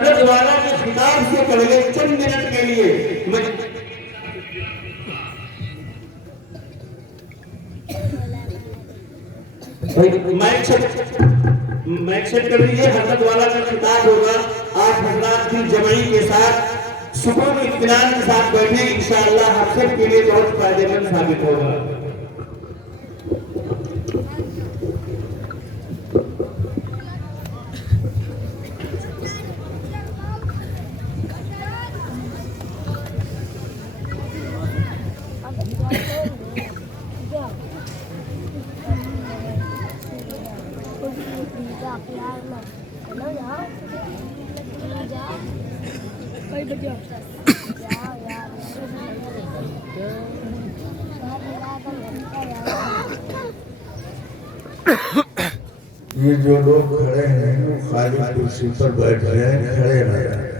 حضرت والا کے خطاب سے پڑھ گئے چند منٹ کے لیے مائک سیٹ کر لیجئے. حضرت والا کا خطاب ہوگا. آپ حضرات کی جمعی کے ساتھ سکون و اطمینان کے ساتھ بیٹھیں. انشاءاللہ ہم سب کے لیے بہت فائدے مند ثابت ہوگا. یہ جو لوگ کھڑے ہیں وہ خالی کرسی پر بیٹھ رہے ہیں, کھڑے نہ رہے.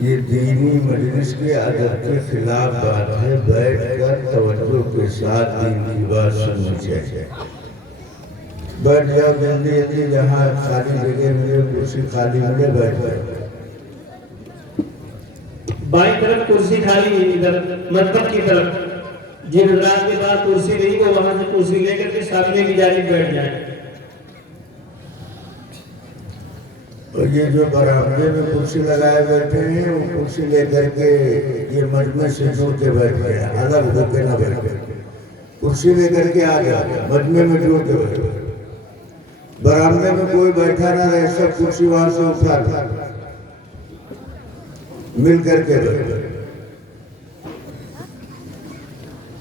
یہ دینی مجلس کے ادب کے خلاف بات ہے. بیٹھ کر توجہ کے ساتھ دین کی بات سننی چاہیے. بیٹھ جاؤ جلدی جلدی, جہاں خالی جگہ ملے, کرسی خالی ملے, بیٹھ جاؤ. بائیں طرف کرسی خالی ہے, ادھر مطلب کی طرف. جن حضرات کے بعد کرسی نہیں وہ وہاں سے کرسی لے کر کے سامنے کی جانب بیٹھ جائیں. اور یہ جو برآمدے میں کرسی لگائے بیٹھے ہیں وہ کرسی لے کر کے یہ مجمع سے جڑ کے بیٹھے ہیں, الگ ہو کے نہ بیٹھے. کرسی لے کر کے آ گیا, مجمع میں جڑ کے بیٹھے. برآمدے میں کوئی بیٹھا نہ رہے, سب کرسی وہاں سے اٹھا کر مل کر کے بیٹھے.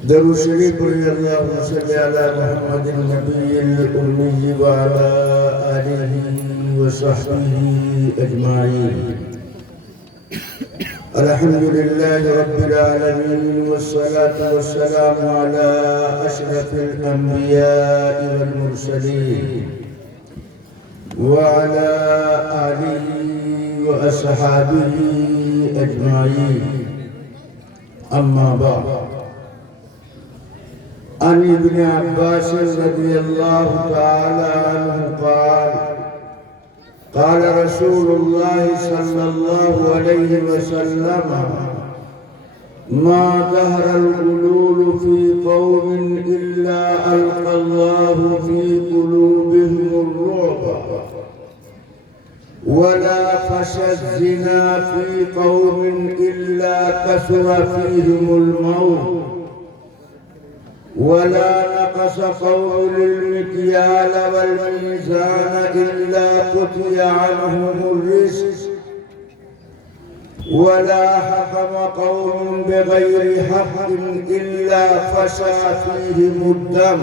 درود شریف پڑھیں. اللہم صلی علی محمد النبی الامی وعلی آلہ وصحبہ اجمعین. الحمدللہ رب العالمین والصلاة والسلام علی اشرف الانبیاء والمرسلین وعلی آلہ واصحابہ اجمعین. اما بعد. عن ابن عباس رضی اللہ تعالی عنہ قال قال رسول اللہ صلی اللہ علیہ وسلم ما ظهر الغلول في قوم إلا ألقى الله في قلوبهم الرعب ولا فشى الزنا في قوم إلا كثر فيهم الموت ولا نقص قوم المكيال والميزان إلا قطع عنهم الرزق ولا حكم قوم بغير حق إلا فشى فيهم الدم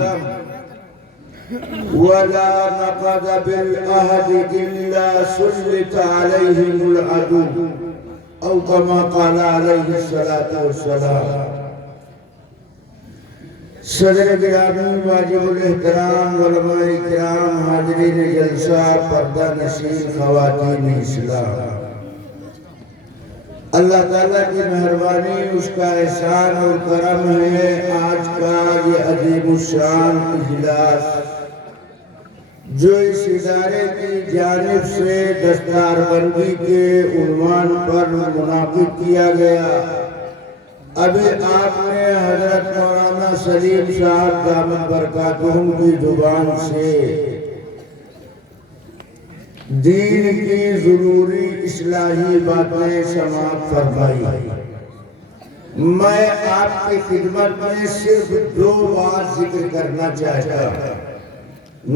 ولا نقض بالعهد إلا سلط عليهم العدو أو كما قال عليه الصلاة والسلام. صدر گرامی, واجب الاحترام علماء کرام, حاضرین جلسہ, پردہ نشین خواتین اسلام, اللہ تعالیٰ کی مہربانی, اس کا احسان اور کرم ہے. آج کا یہ عظیم الشان اجلاس جو اس ادارے کی جانب سے دستار بندی کے عنوان پر منعقد کیا گیا, ابھی آپ نے حضرت مولانا سلیم صاحب دامت برکاتہم کی زبان سے دین کی ضروری اصلاحی باتیں سماعت فرمائی. میں آپ کی خدمت میں صرف دو بات ذکر کرنا چاہتا ہوں.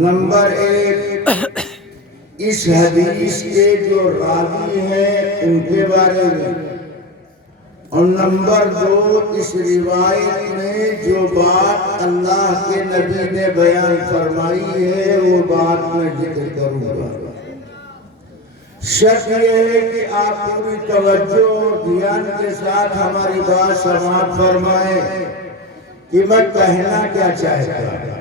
نمبر ایک, اس حدیث کے جو راوی ہیں ان کے بارے میں, اور نمبر دو, اس روایت میں جو بات اللہ کے نبی نے بیان فرمائی ہے وہ بات میں ذکر کروں گا. شرط یہ ہے کہ آپ پوری توجہ اور دھیان کے ساتھ ہماری بات سماعت فرمائیں کہ میں کہنا کیا چاہتا ہوں.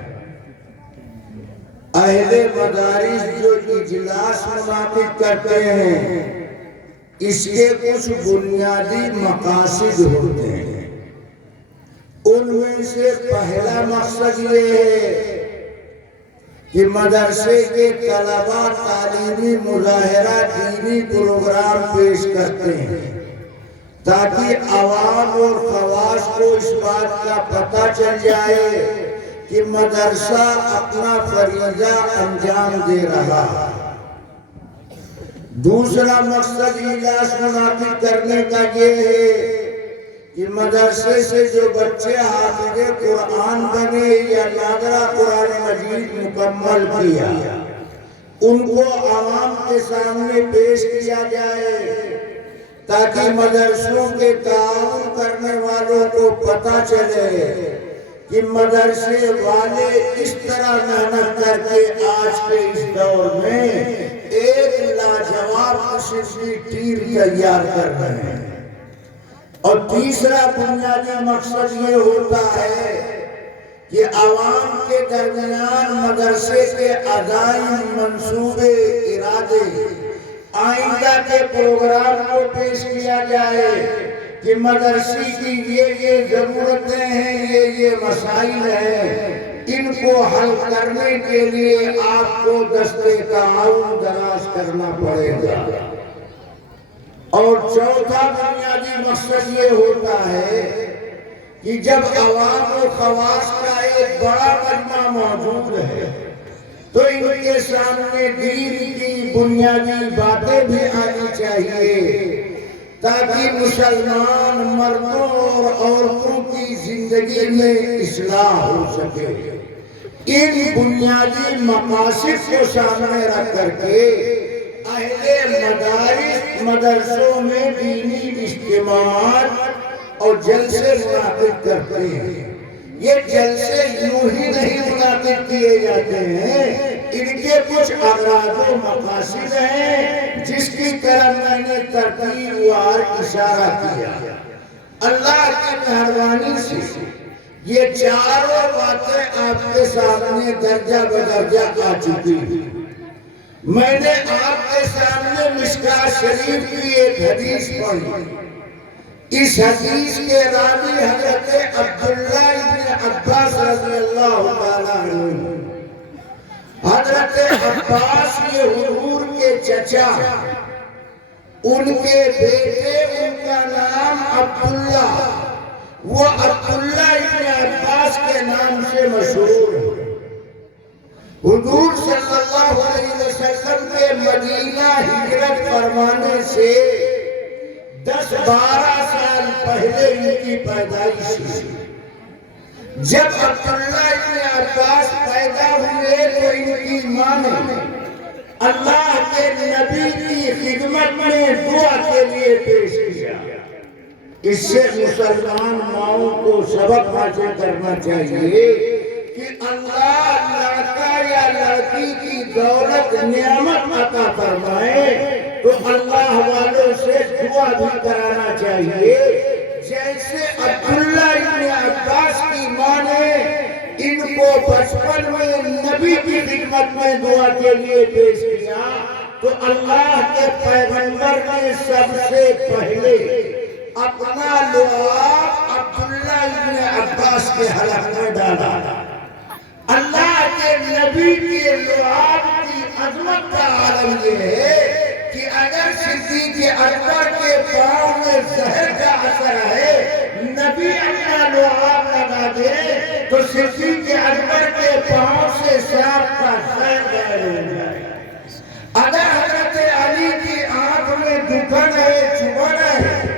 اہل مدارس جو اجلاس منعقد کرتے ہیں اس کے کچھ بنیادی مقاصد ہوتے ہیں. ان میں سے پہلا مقصد یہ ہے کہ مدرسے کے طلبہ تعلیمی مظاہرہ دینی پروگرام پیش کرتے ہیں تاکہ عوام اور خواص کو اس بات کا پتہ چل جائے کہ مدرسہ اپنا فریضہ انجام دے رہا ہے۔ دوسرا مقصد اجلاس منعقد کرنے کا یہ ہے کہ مدرسے سے جو بچے حافظ قرآن بنے یا ناظرہ قرآن مجید مکمل کیا ان کو عوام کے سامنے پیش کیا جائے تاکہ مدرسوں کے تعاون کرنے والوں کو پتہ چلے کہ مدرسے والے اس طرح محنت کر کے آج کے اس دور میں ایک لاجواب قسم کی ٹیم تیار کر رہے ہیں۔ اور تیسرا بنیادی مقصد یہ ہوتا ہے کہ عوام کے درمیان مدرسے کے عزائم، منصوبے، ارادے، آئندہ کے پروگرام کو پیش کیا جائے کہ مدرسے کی یہ ضرورتیں ہیں، یہ مسائل ہیں، ان کو حل کرنے کے لیے آپ کو دستے تعاون دراز کرنا پڑے گا۔ اور چوتھا بنیادی مقصد یہ ہوتا ہے کہ جب عوام و خواص کا ایک بڑا مجمع موجود ہے تو ان کے سامنے دین کی بنیادی باتیں بھی آنی چاہیے تاکہ مسلمان مردوں اور عورتوں کی زندگی میں اصلاح ہو سکے۔ ان بنیادی مقاصد کو سامنے رکھ کر کے اہل مدارس مدرسوں میں دینی اجتماعات اور جلسے منعقد کرتے ہیں۔ یہ جلسے یوں ہی نہیں منعقد کیے جاتے ہیں، ان کے کچھ اغراض و مقاصد ہیں جس کی طرف میں نے ترتیب وار اشارہ کیا۔ اللہ کی مہربانی سے یہ چاروں باتیں آپ کے سامنے درجہ بدرجہ آ چکی ہیں۔ میں نے آپ کے سامنے مشکاہ شریف کی ایک حدیث پڑھی۔ اس حدیث کے راوی حضرت عبداللہ ابن عباس رضی اللہ تعالیٰ عنہ۔ حضرت عباس یہ حضور کے چچا، ان کے بیٹے، ان کا نام عبداللہ، وہ عبداللہ ابن عباس کے نام سے مشہور ہے۔ حضور صلی اللہ علیہ وسلم کے مدینہ ہجرت فرمانے سے 10-12 سال پہلے ان کی پیدائش ہوئی۔ جب عبداللہ ابن عباس پیدا ہوئے تو ان کی ماں نے اللہ کے نبی کی خدمت میں دعا کے لیے پیش کیا۔ اس سے مسلمان ماؤں کو سبق حاصل کرنا چاہیے کہ اللہ لڑکا یا لڑکی کی دولت نعمت عطا فرمائے تو اللہ والوں سے دعا بھی کرانا چاہیے۔ جیسے عبداللہ ابن عباس کی ماں نے ان کو بچپن میں نبی کی خدمت میں دعا کے لیے پیش کیا تو اللہ کے پیغمبر نے سب سے پہلے اپنا لعاب عبداللہ ابن عباس کے حلق میں ڈالا۔ اللہ کے نبی کے لعاب کی عظمت کا عالم یہ ہے کہ اگر صدیق اکبر کے پاؤں میں زہر کا اثر ہے، نبی اپنا لعاب لگا دے تو صدیق اکبر کے پاؤں سے سانپ کا زہر غائب ہو جائے۔ اگر حضرت علی کی آنکھ میں دکھن ہے، چبھن ہے،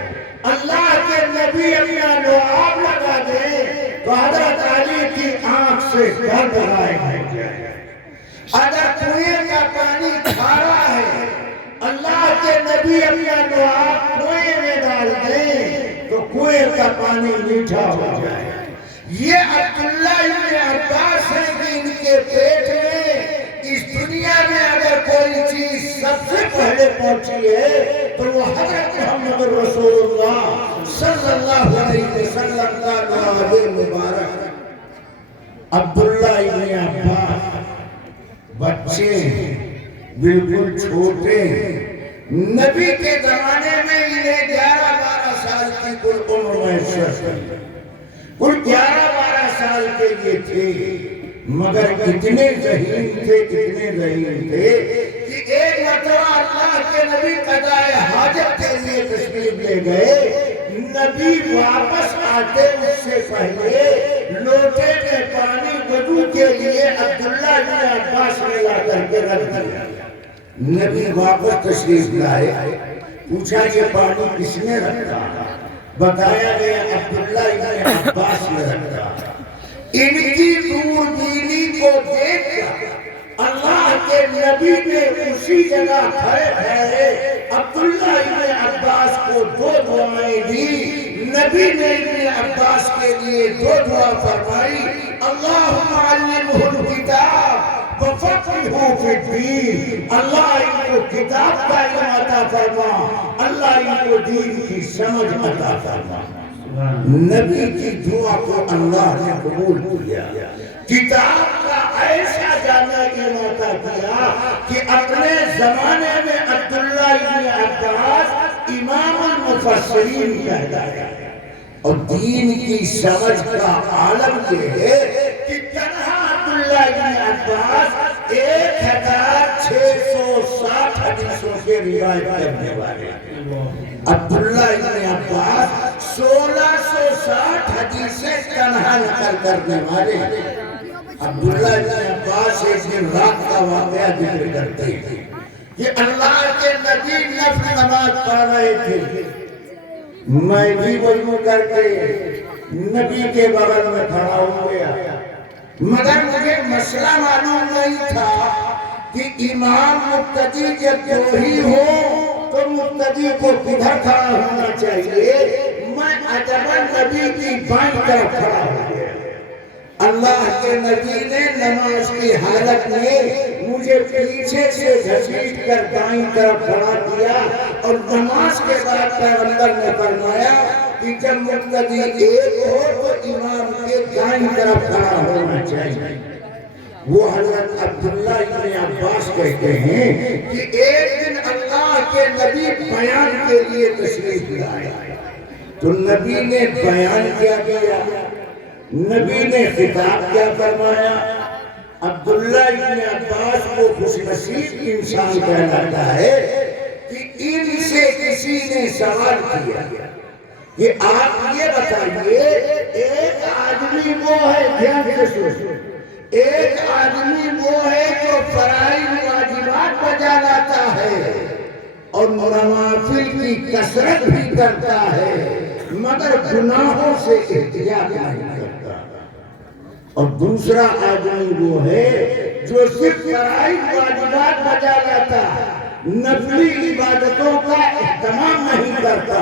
اللہ کے نبی اپنا لعاب لگا دے تو حضرت علی کی آنکھ سے درد غائب ہو جائے۔ اگر کنویں کا پانی کھارا ہے، اللہ کے نبی اپنا لعاب کنویں میں ڈال دیں تو کنویں کا پانی میٹھا ہو جائے۔ یہ عبداللہ ابن عباس ہے کہ ان کے پیٹ میں اس دنیا میں اگر کوئی چیز سب سے پہلے پہنچی ہے تو وہ حضرت محمد رسول اللہ صلی اللہ علیہ وسلم کا نام مبارک۔ عبداللہ ابن عباس بچے بالکل چھوٹے، نبی کے زمانے میں انہیں 11-12 سال کی کل عمر میسر تھی، کل 11-12 سال کے یہ تھے۔ مگر اتنے ذہین تھے کہ ایک مرتبہ اللہ کے نبی قضائے حاجت کے لیے تشریف لے گئے. نبی واپس آتے اس سے پہلے لوٹے میں پانی وضو کے لیے عبداللہ بن عباس نے لا کر کے رکھ دیا. نبی واپس تشریف لائے, پوچھا یہ پانی کس نے رکھا؟ بتایا گیا عبداللہ بن عباس نے رکھا. ان کی دوربینی کو دیکھ کر اللہ کے نبی نے اسی جگہ کھڑے عبداللہ ابن عباس کو 2 دعائیں دی. نبی نے ابن عباس کے لیے 2 دعا فرمائی, اللہم علمہ الکتاب وفقہہ فی الدین. اللہ ان کو کتاب کا علم عطا فرما, اللہ ان کو دین کی سمجھ عطا فرما. نبی کی دعا کو اللہ نے قبول کیا. کتاب کا ایسا جامع علم عطا کیا کہ اپنے زمانے میں عبداللہ ابن عباس امام المفسرین کہتا ہے. اور دین کی سمجھ کا عالم یہ ہے کہ تنہا عبداللہ ابن عباس 1660 حدیثوں کے روایت کرنے والے. عبداللہ ابن عباس 1660 حدیثیں تنہا نقل کرنے والے. عبداللہ ابن عباس ایک دن رات کا واقعہ ذکر کرتے ہیں کہ اللہ کے نبی نفل نماز پڑھ رہے تھے. میں بھی وضو کر کے نبی کے بغل میں کھڑا ہو گیا, مگر مجھے مسئلہ معلوم نہیں تھا کہ امام مقتدی جب 2 ہی ہو تو مقتدی کو کدھر کھڑا ہونا چاہیے. میں عجباً نبی کی بائیں طرف کھڑا ہو گیا. اللہ کے نبی نے نماز کی حالت میں مجھے پیچھے سے گھسیٹ کر دائیں طرف کھڑا کیا, اور نماز کے بعد پیغمبر نے فرمایا کہ جب مقتدی ایک ہو تو امام کے دائیں طرف کھڑا ہونا چاہیے. وہ حضرت عبداللہ ابن عباس کہتے ہیں کہ ایک دن اللہ کے نبی بیان کے لیے تشریف لائے تو نبی نے بیان کیا کیا. نبی نے خطاب کیا فرمایا. عبداللہ ابن عباس کو خوش نصیب انسان کہلاتا ہے کہ ان سے کسی نے سوال کیا کہ آپ یہ بتائیے, ایک آدمی وہ ہے, دھیان سے سنو, ایک آدمی وہ ہے جو فرائض واجبات بجا لاتا ہے اور نوافل کی کثرت بھی کرتا ہے, مگر گناہوں سے احتیاط نہیں کرتا. اور دوسرا آدمی وہ ہے جو صرف فرائض واجبات بجا لاتا, نفلی عبادتوں کا اہتمام نہیں کرتا,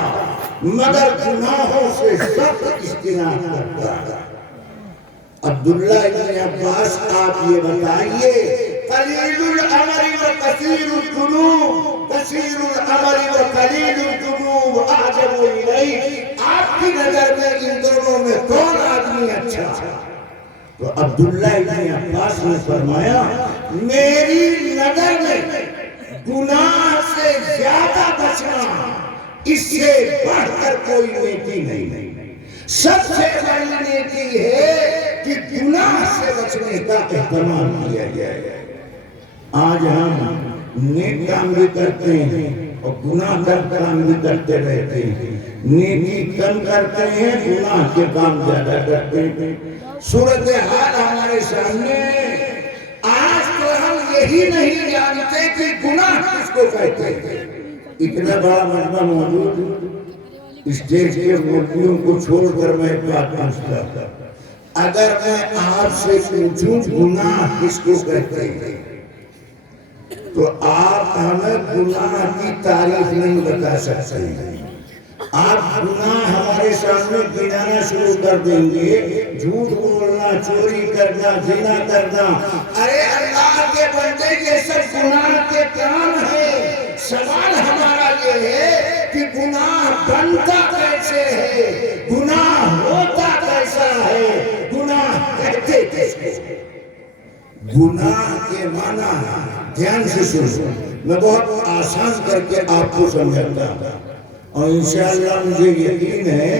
مگر گناہوں سے سخت اجتناب کرتا. عبداللہ ابن عباس آپ یہ بتائیے, قلیل العمل و کثیر الذنوب, کثیر العمل و قلیل الذنوب اعجب الیہ, آپ کی نظر میں ان دونوں میں کون آدمی اچھا؟ تو عبداللہ ابن عباس نے فرمایا, میری نظر میں گناہ سے زیادہ بچنا اس سے بڑھ کر کوئی نیکی نہیں. سب سے بڑی نیکی ہے کہ گناہ سے بچنے کا اہتمام کیا جائے. آج ہم نیک کام بھی کرتے ہیں اور گناہ کا کام بھی کرتے رہتے ہیں. نیکی کم کرتے ہیں, گناہ کے کام زیادہ کرتے ہیں. صورتحال ہمارے سامنے, آج تو ہم یہی نہیں جانتے کہ گناہ کس کو کہتے ہیں. اتنا بڑا مجمع موجود, اسٹیج کے مردیوں کو چھوڑ کر میں ایک بات پوچھتا تھا, اگر میں آپ سے پوچھوں گناہ کس کو کہتے ہیں تو آپ ہمیں گناہ کی تعریف نہیں بتا سکتے. آپ گناہ ہمارے سامنے گنانا شروع کر دیں گے, جھوٹ بولنا, چوری کرنا, زنا کرنا. ارے اللہ کے بندے یہ سب گناہ کے کام ہیں. سوال ہمارا یہ ہے کہ گناہ بنتا کیسے ہے, گناہ ہوتا کیسا ہے, گناہ کہتے کیسے. گناہ کے معنی دھیان سے سنو, میں بہت آسان کر کے آپ کو سمجھاتا ہوں, اور انشاءاللہ مجھے یقین ہے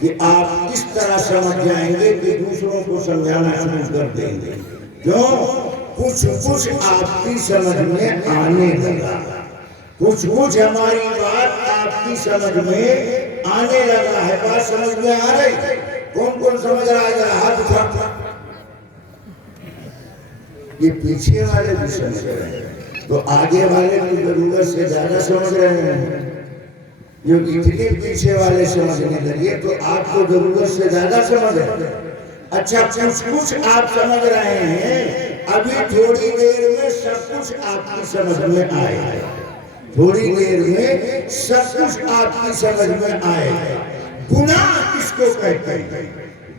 کہ آپ اس طرح سمجھ جائیں گے کہ دوسروں کو سمجھانا شروع کر دیں گے. کیوں؟ کچھ کچھ آپ کی سمجھ میں آنے لگا، کچھ کچھ ہماری بات آپ کی سمجھ میں آنے لگا ہے۔ بات سمجھ میں آ رہی؟ کون کون سمجھ رہا ہے؟ ذرا ہاتھ اٹھا۔ یہ پیچھے والے بھی سمجھ رہے ہیں تو آگے والے کی ضرورت سے زیادہ سمجھ رہے ہیں۔ جو اتنے پیچھے والے سمجھنے لگے تو آپ کو ضرورت سے زیادہ سمجھ رہے ہیں۔ اچھا کچھ کچھ آپ سمجھ رہے ہیں، ابھی تھوڑی دیر میں سب کچھ آپ کی سمجھ میں آئے گا، تھوڑی دیر میں سب کچھ آپ کی سمجھ میں آئے گا۔ گناہ کس کو کہتے ہیں؟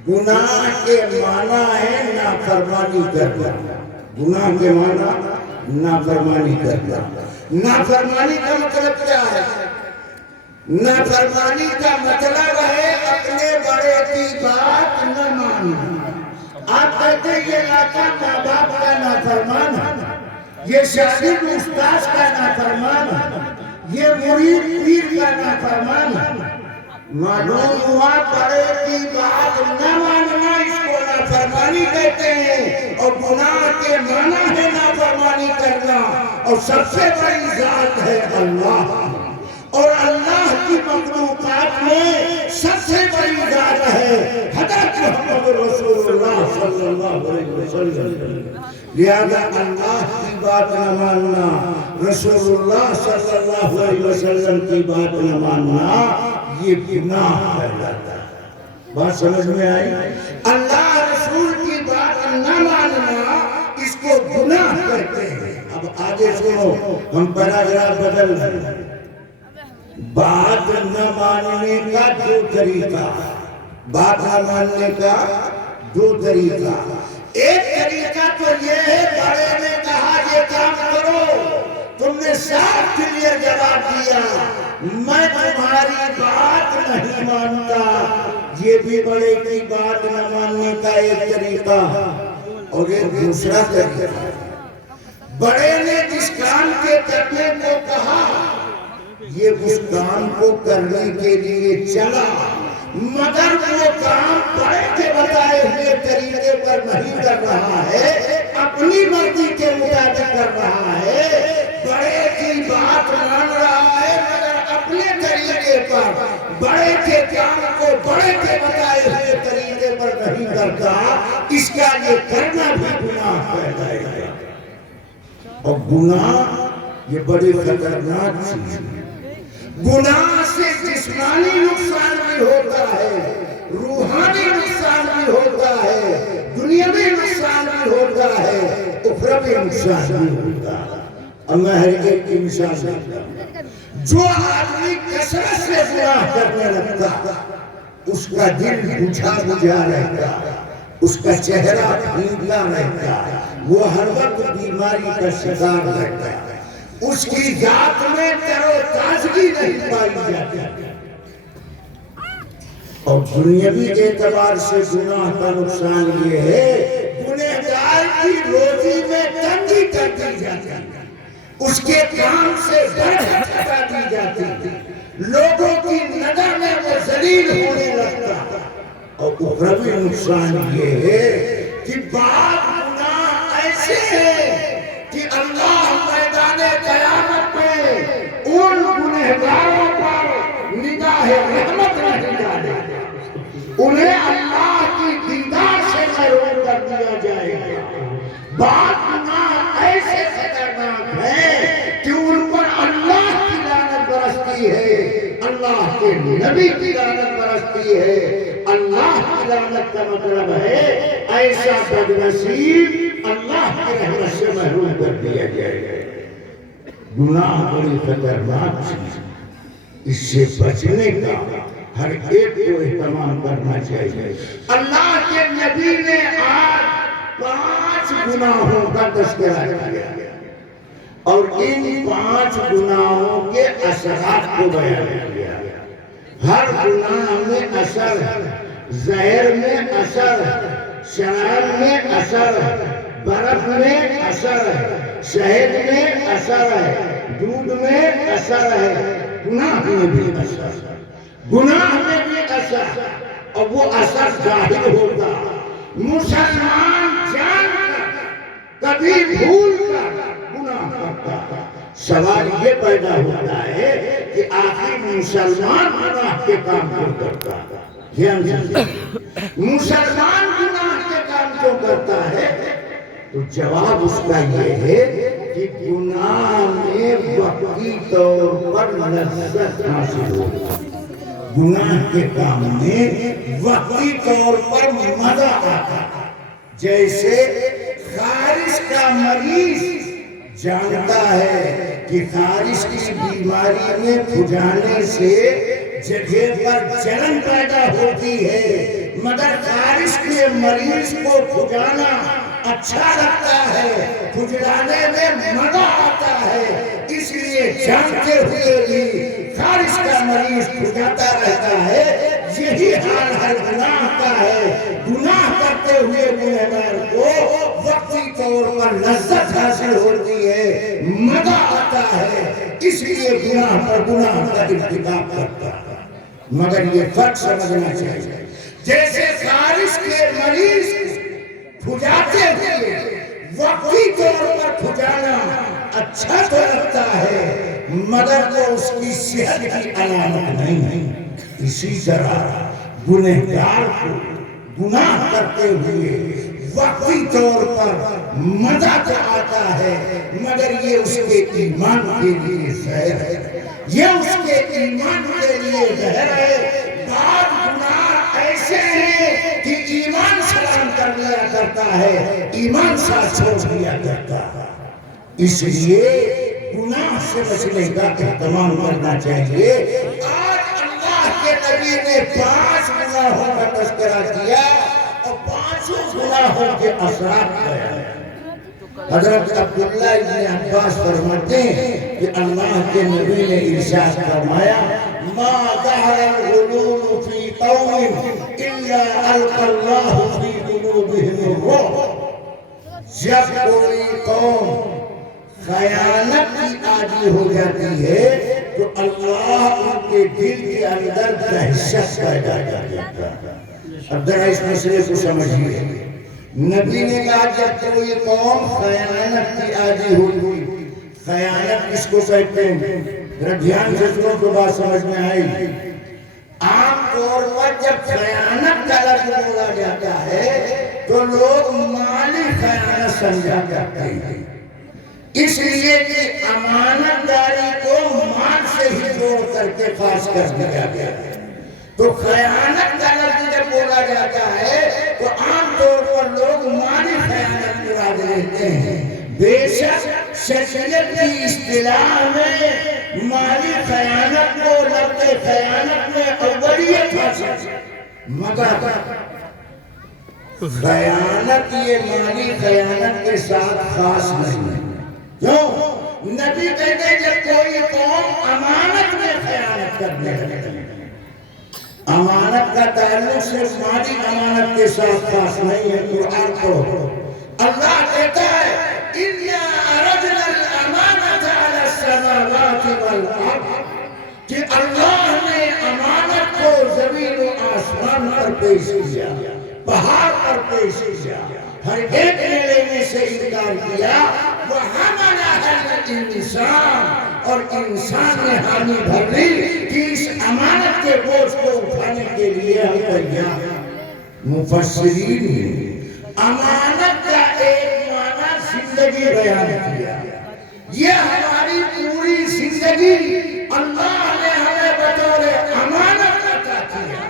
گناہ کے معنی ہے نافرمانی کرنا۔ گناہ کے معنی نافرمانی کرنا۔ نافرمانی کا مطلب کیا ہے؟ نافرمانی کا مطلب ہے اپنے بڑے کی بات نہ ماننا۔ آپ کہتے ہیں یہ لڑکا ماں باپ کا نافرمان ہے، یہ شاگرد استاد کا نافرمان ہے، یہ مرید پیر کا نافرمان ہے۔ معلوم ہوا بڑے کی بات نہ ماننا اس کو نافرمانی کہتے ہیں، اور گناہ کے معنی ہے نافرمانی کرنا، اور سب سے بڑی ذات ہے اللہ، اور اللہ کی مخلوقات میں سب سے بڑی ذات ہے حضرت محمد رسول اللہ صلی اللہ علیہ وسلم۔ لہذا اللہ کی بات نہ ماننا، رسول اللہ صلی اللہ علیہ وسلم کی بات نہ ماننا، یہ گناہ کہلاتا ہے۔ بات سمجھ میں آئی؟ اللہ رسول کی بات نہ ماننا اس کو گناہ کہتے ہیں۔ اب آگے سنو، ہم پیراگراف بدل رہے ہیں۔ بات نہ ماننے کا دو طریقہ، بات نہ ماننے کا دو طریقہ۔ ایک طریقہ تو یہ ہے بڑے نے کہا یہ کام کرو، تم نے صاف کلیئر جواب دیا میں تمہاری بات نہیں مانتا، یہ بھی بڑے کی بات نہ ماننے کا ایک طریقہ۔ اور ایک دوسرا طریقہ، بڑے نے جس کام کے کرنے کو کہا یہ اس کام کو کرنے کے لیے چلا، مگر وہ کام بڑے کے بتائے ہوئے طریقے پر نہیں کر رہا ہے، اپنی مرضی کے مطابق کر رہا ہے۔ بڑے کی بات مان رہا ہے مگر اپنے طریقے پر، بڑے کے کام کو بڑے کے بتائے ہوئے طریقے پر نہیں کرتا، اس کا یہ کرنا بھی گناہ کہلاتا ہے۔ اور گناہ یہ بڑی خطرناک چیز ہے۔ گناہ سے جسمانی نقصان بھی ہوتا ہے، روحانی نقصان بھی ہوتا ہے، دنیاوی نقصان بھی ہوتا ہے، اخروی نقصان بھی ہوتا ہے۔ اب میں ہر ایک کی مثال دیتا ہوں۔ جو آدمی کثرت سے گناہ کرنے لگتا اس کا دل بجھا بجھا رہتا، اس کا چہرہ بھیگا رہتا، وہ ہر وقت بیماری کا شکار رہتا، اس کی ذات میں تر و تازگی نہیں پائی جاتی۔ اور دنیاوی اعتبار سے گناہ کا نقصان یہ ہے گنہگار کی روزی میں تنگی کر دی جاتی، اس کے کام سے برکت ہٹا دی جاتی، لوگوں کی نظر میں وہ ذلیل ہونے لگتا۔ اور اخروی نقصان یہ ہے کہ بعض گناہ ایسے ہیں کہ اللہ میدان قیامت میں ان گنہگاروں پر نگاہ رحمت نہیں ڈالے، انہیں اللہ کی دیدار سے محروم کر دیا جائے گا۔ بعض گناہ ایسے خطرناک ہیں کہ ان پر اللہ کی لعنت برستی ہے، اللہ کے نبی کی لعنت برستی ہے۔ اللہ کی لعنت کا مطلب ہے ایسا بدنصیب اللہ کی رحمت سے محروم کر دیا جائے گا۔ گناہ بڑی خطرناک چیز، اس سے بچنے کا ہر ایک کو اہتمام کرنا چاہیے۔ اللہ کے نبی نے آج 5 گناہوں کا تذکرہ کیا اور ان 5 گناہوں کے اثرات کو بیان کیا۔ ہر گناہ میں اثر، زہر میں اثر، شراب میں اثر، برف میں اثر، شہد میں اثر ہے، دودھ میں اثر ہے، گناہ میں بھی اثر، گناہ میں بھی اثر، اور وہ اثر ظاہر ہوگا۔ مسلمان جان کر کبھی بھول کر گناہ کرتا ہے۔ سوال یہ پیدا ہوتا ہے کہ آخر مسلمان گناہ کے کام کیوں کرتا ہے؟ مسلمان گناہ کے کام کیوں کرتا ہے؟ تو جواب اس کا یہ ہے کہ گناہ میں وقتی طور پر لذت حاصل ہوتی ہے، گناہ کے کام میں وقتی طور پر مزہ آتا ہے۔ جیسے خارش کا مریض جانتا ہے کہ خارش کی بیماری میں پھجانے سے جگہ پر جلن پیدا ہوتی ہے، مگر خارش کے مریض کو پھجانا اچھا لگتا ہے، پھجلانے میں مزہ آتا ہے، اس لیے جانتے ہوئے بھی خارش کا مریض پھجاتا رہتا ہے۔ یہی حال ہر گناہ کا ہے، گناہ کرتے ہوئے گنہگار کو وقتی طور پر لذت حاصل ہوتی ہے، مزہ آتا ہے، اس لیے گناہ پر گناہ کا ارتکاب کرتا ہے۔ مگر یہ فرق سمجھنا چاہیے، جیسے خارش کے مریض پھجاتے ہوئے وقتی طور پر پھجانا اچھا تو لگتا ہے، مگر وہ اس کی صحت کی علامت نہیں۔ اسی طرح گنہگار کو گناہ کرتے ہوئے وقتی طور پر مزہ تو آتا ہے، مگر یہ اس کے ایمان کے لیے زہر ہے، یہ اس کے ایمان کے لیے زہر ہے۔ بعض گناہ ایسے ہیں کہ ایمان سلام کر لیا کرتا ہے، ایمان ساتھ چھوڑ دیا کرتا ہے۔ اس لیے گناہ سے بچنے کا اہتمام کرنا چاہیے۔ آج اللہ کے نبی نے 5 گناہوں کا تذکرہ کیا اور 5 گناہوں کے اثرات بیان کیے۔ حضرت عبداللہ ابن عباس فرماتے ہیں کہ اللہ کے نبی نے ارشاد فرمایا، ما ظہر الغلول فی قوم الا القى اللہ فی قلوبہم الرعب۔ جب کوئی قوم خیانت کی عادی ہو جاتی ہے تو اللہ ان کے دل کے اندر دہشت پیدا کر دیتا ہے۔ اب ذرا اس مسئلے کو سمجھیے، نبی نے کہا جب کوئی قوم خیانت کی عادی ہوئی، خیانت کس کو کہتے ہیں؟ ذرا دھیان سے سنو تو بات سمجھ میں آئی۔ عام طور پر جب خیانت کا لفظ بولا جاتا ہے تو لوگ مالی خیانت سمجھا کرتے ہیں، اس لیے کہ امانت داری کو مال سے ہی جوڑ کر کے خاص کر دیا گیا ہے۔ تو خیانت کا لفظ جب بولا جاتا ہے تو عام طور پر لوگ مالی خیانت مراد لیتے ہیں۔ بے شک شریعت کی اصطلاح میں مالی خیانت کو لفظ خیانت میں اولیت حاصل ہے، مگر خیانت یہ مالی خیانت کے ساتھ خاص نہیں ہے۔ کیوں؟ نبی کہتے ہیں جب کوئی قوم امانت میں خیانت کرنے لگے، امانت کا تعلق صرف مالی امانت کے ساتھ خاص نہیں ہے۔ قرآن کو اللہ کہتا ہے اِنَّا عَرَضْنَا الْأَمَانَةَ عَلَى السَّمَاوَاتِ وَالْأَرْضِ، کہ اللہ نے امانت کو زمین و آسمان پر پیش کیا، پہاڑ پر پیش کیا، ہر ایک نے لینے سے انکار کیا۔ وَحَمَلَهَا الْإِنسَانُ، اور انسان نے حامی بھر لی کہ اس امانت کے بوجھ کو اٹھانے کے لیے ہم تیار ہیں۔ مفسرین نے امانت کا ایک معنی زندگی بیان کیا، یہ ہماری پوری زندگی اللہ نے ہمیں بطور امانت عطا کیا،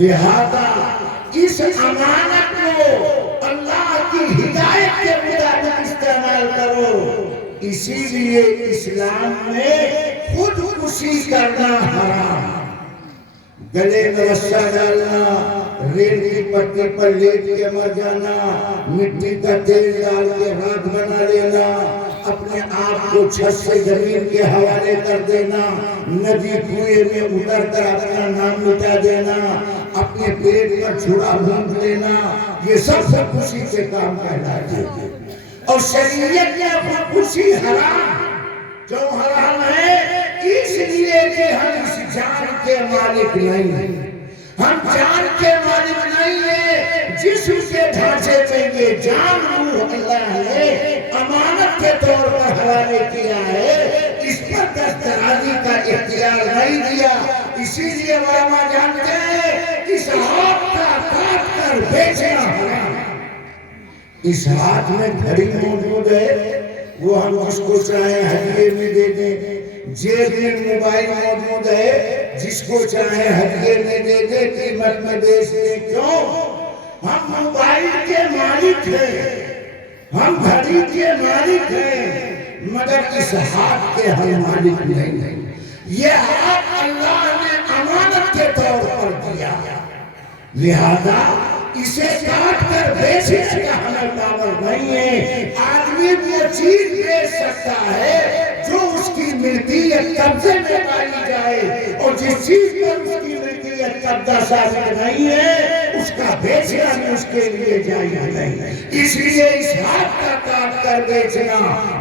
لہذا اس امانت کو اللہ کی ہدایت کے مطابق استعمال کرو۔ اسی لیے اسلام میں خودکشی کرنا حرام، گلے میں رسا ڈالنا، ریل کی پٹی پر لیٹ کے مر جانا، مٹی کا تیل ڈال کے راکھ بنا لینا، اپنے آپ کو چھت سے زمین کے حوالے کر دینا، ندی کنویں میں اتر کر اپنا نام مٹا دینا، اپنے پیٹ پر چھڑا بھونک لینا، یہ سب خودکشی کے کام کہلاتے ہیں۔ اور شریعت میں خودکشی حرام، جو حرام ہے اس لیے کہ ہم اس جان کے مالک نہیں ہیں، ہم جان کے مالک نہیں ہیں، جسم کے ڈھانچے میں یہ جان روح اللہ نے امانت کے طور پر حوالے کیا ہے، اس پر دسترازی کا اختیار نہیں دیا۔ اسی لیے علماء جانتے ہیں اس ہاتھ کا کاٹ کر بیچنا حرام ہے۔ اس ہاتھ میں گھڑی موجود ہے، وہ ہم جس کو چاہیں ہدیے میں دے دیں، جیب میں موبائل موجود ہے، جس کو چاہیں ہدیے میں دے دیں، قیمت میں بیچ دیں۔ کیوں؟ ہم موبائل کے مالک ہیں، ہم گھڑی کے مالک ہیں، مگر اس ہاتھ کے ہم مالک نہیں ہیں۔ یہ ہاتھ اللہ نے امانت کے طور پر دیا، لہذا اسے کاٹ کر بیچنے کا ہمیں پاور نہیں ہے۔ آدمی وہ چیز بیچ سکتا ہے جو اس کی ملکیت قبضے میں پائی جائے، اور جس چیز پر اس کی ملکیت قبضہ ثابت نہیں ہے اس کا بیچنا بھی اس کے لیے جائز نہیں۔ اس لیے اس ہاتھ کا کاٹ کر بیچنا،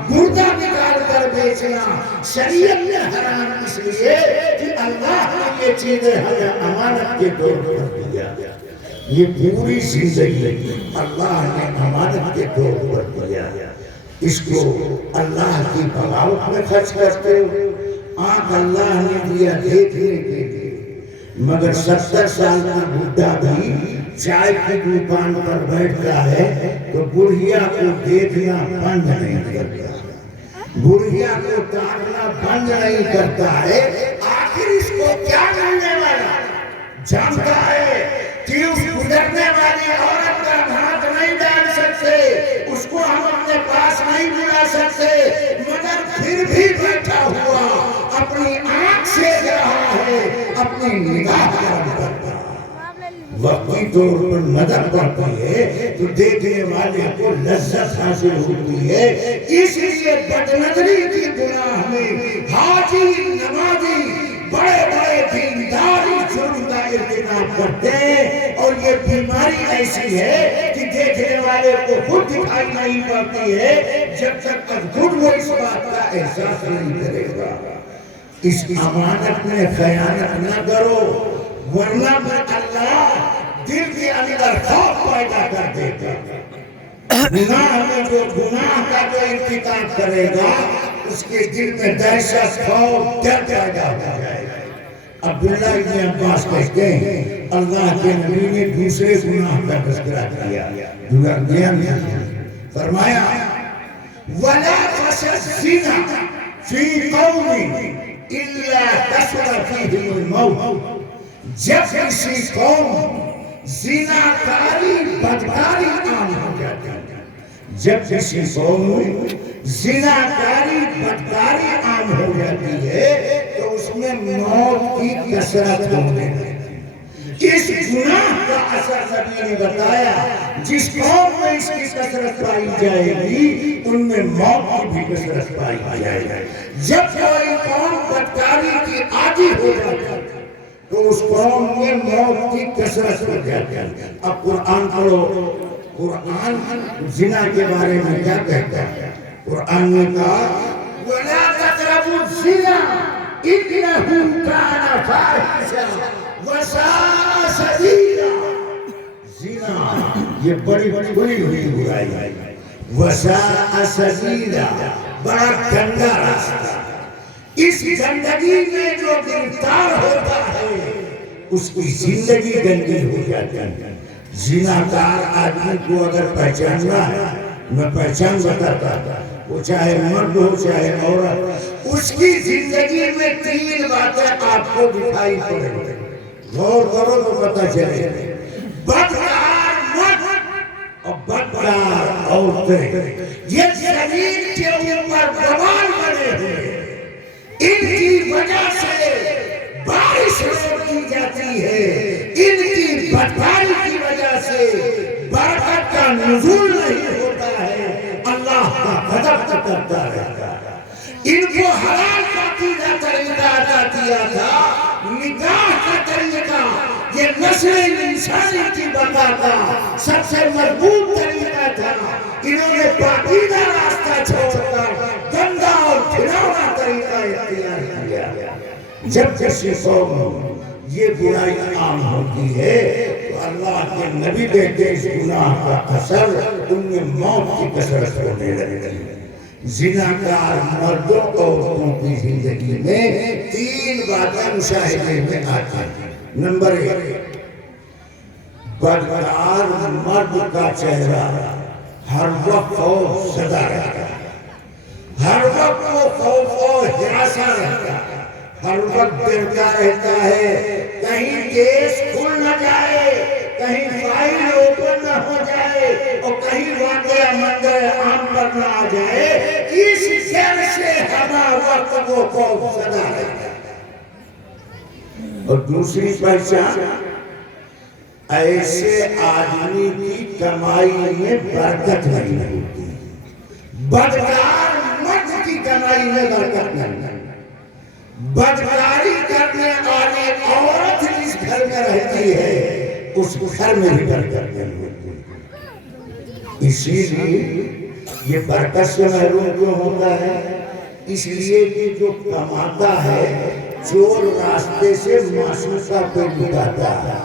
گردہ نکال کر بیچنا شریعت نے حرام اس لیے کہ اللہ نے یہ چیزیں ہمیں امانت کے طور پر دیا۔ یہ پوری زندگی اللہ نے امانت کے طور پر دیا، اس کو اللہ کی بغاوت میں خرچ کرتے ہو۔ آنکھ اللہ نے دیا دیکھنے کے لیے، مگر 70 سال کا بڈھا بھی چائے کی دکان پر بیٹھتا ہے تو بڑھیا کو دیکھنا بند نہیں کرتا، بڑھیا کو تاکنا بند نہیں کرتا ہے۔ آخر اس کو کیا کرنے والا جانتا ہے کہ اس گزرنے والی عورت کا ہاتھ نہیں ڈال سکتے، اس کو ہم اپنے پاس نہیں بلا سکتے، مگر پھر بھی بیٹھا ہوا اپنی آنکھ سے رہا ہے، اپنی نگاہ کام کرتا ہے۔ وقتی طور پر نظر پڑتی ہے تو دیکھنے والے کو لذت حاصل ہوتی ہے۔ اس لیے بد نظری کی گناہ میں حاجی نمازی بڑے بڑے دینداری جرم کا ارتکاب کرتے ہیں، اور یہ بیماری ایسی ہے کہ دیکھنے والے کو خود دکھائی نہیں پڑتی ہے جب تک خود وہ اس بات کا احساس نہیں کرے گا۔ اس امانت میں خیانت نہ کرو، ورنہ اللہ دل کے اندر خوف پیدا کر دے گا۔ گناہ میں جو گناہ کا جو ارتکاب کرے گا اس کے دل میں دہشت، خوف، ڈر پیدا ہو جائے گا۔ عبداللہ ابن عباس کہتے ہیں اللہ کے نبی نے دوسرے گناہ کا تذکرہ کیا، فرمایا وَلَا تَشَزِّنَا فِي قَوْمٍ إِلَّا كَسُرَ فِيهِمُ الْمَوْتِ۔ جب کسی قوم زناکاری بدکاری عام ہو جاتی ہے، جب کسی قوم میں زناکاری بدکاری عام ہو جاتی ہے تو اس میں موت کی کثرت ہونے لگتی ہے۔ اس گناہ کا اثر نبی نے بتایا جس قوم میں اس کی کثرت پائی جائے گی ان میں موت کی بھی کثرت پائی جائے گی۔ جب کوئی قوم بدکاری کی عادی ہو جاتی ہے تو اس قوم میں موت کی کثرت ہو جاتی ہے۔ اب قرآن پڑھو، قرآن زنا کے بارے میں کیا کہتا ہے؟ قرآن نے کہا وَلَا تَقْرَبُوا الزِّنَا إِنَّهُ كَانَ فَاحِشَةً وَسَاءَ سَبِيلًا۔ زنا یہ بڑی ہوئی برائی ہے، وَسَاءَ سَبِيلًا بڑا گندا راستہ۔ اس زندگی میں جو گرفتار ہوتا ہے اس کی زندگی گندی ہو جاتی ہے۔ زناکار آدمی کو اگر پہچاننا ہے، میں پہچان بتاتا تھا، وہ چاہے مرد ہو چاہے عورت، اس کی زندگی میں 3 باتیں آپ کو دکھائی پڑیں گے، غور کرو تو پتہ چلے۔ بدکار مرد اور بدکار عورتیں یہ زمین کے اوپر بوال بنے ہوئے، ان کی وجہ سے بارش روکی جاتی ہے، ان کی بدکاری کی وجہ سے برکت کا نزول نہیں ہوتا ہے، اللہ کا غضب کرتا رہتا ہے۔ ان کو حلال پاکیزہ طریقہ عطا کیا تھا، نکاح کا طریقہ، یہ نسل انسانی کی بقا کا سب سے مضبوط طریقہ تھا۔ انہوں نے پاکیزہ راستہ چھوڑ کر گندا اور گھناؤنا طریقہ اختیار کیا۔ جب کسی قوم یہ برائی عام ہوتی ہے، تو اللہ کے نبی کہتے اس گناہ کا اثر ان میں موت کی کثرت ہونے لگتی ہے۔ زناکار مردوں اور عورتوں کی زندگی میں 3 باتیں مشاہدے میں آتی ہیں۔ نمبر 1، بدکار مرد کا چہرہ ہر وقت خوف زدہ رہتا ہے، ہر وقت وہ خوف و ہراساں رہتا ہے، ہر وقت ڈرتا رہتا ہے کہیں کیس کھل نہ جائے، کہیں فائل اوپن نہ ہو جائے، اور کہیں واقعہ منظر عام پر نہ آ جائے۔ اس ڈر سے ہر وقت وہ خوف زدہ رہتا ہے۔ اور دوسری پہچان، ایسے آدمی کی کمائی میں برکت نہیں ہوتی، بدکار مرد کی کمائی میں برکت نہیں ہے۔ بدکاری کرنے والی عورت جس گھر میں رہتی ہے اس گھر میں بھی برکت نہیں ہوتی۔ اسی لیے یہ برکت سے محروم کیوں ہوتا ہے؟ اس لیے کہ جو کماتا ہے چور راستے سے معصومہ پہ لٹاتا ہے،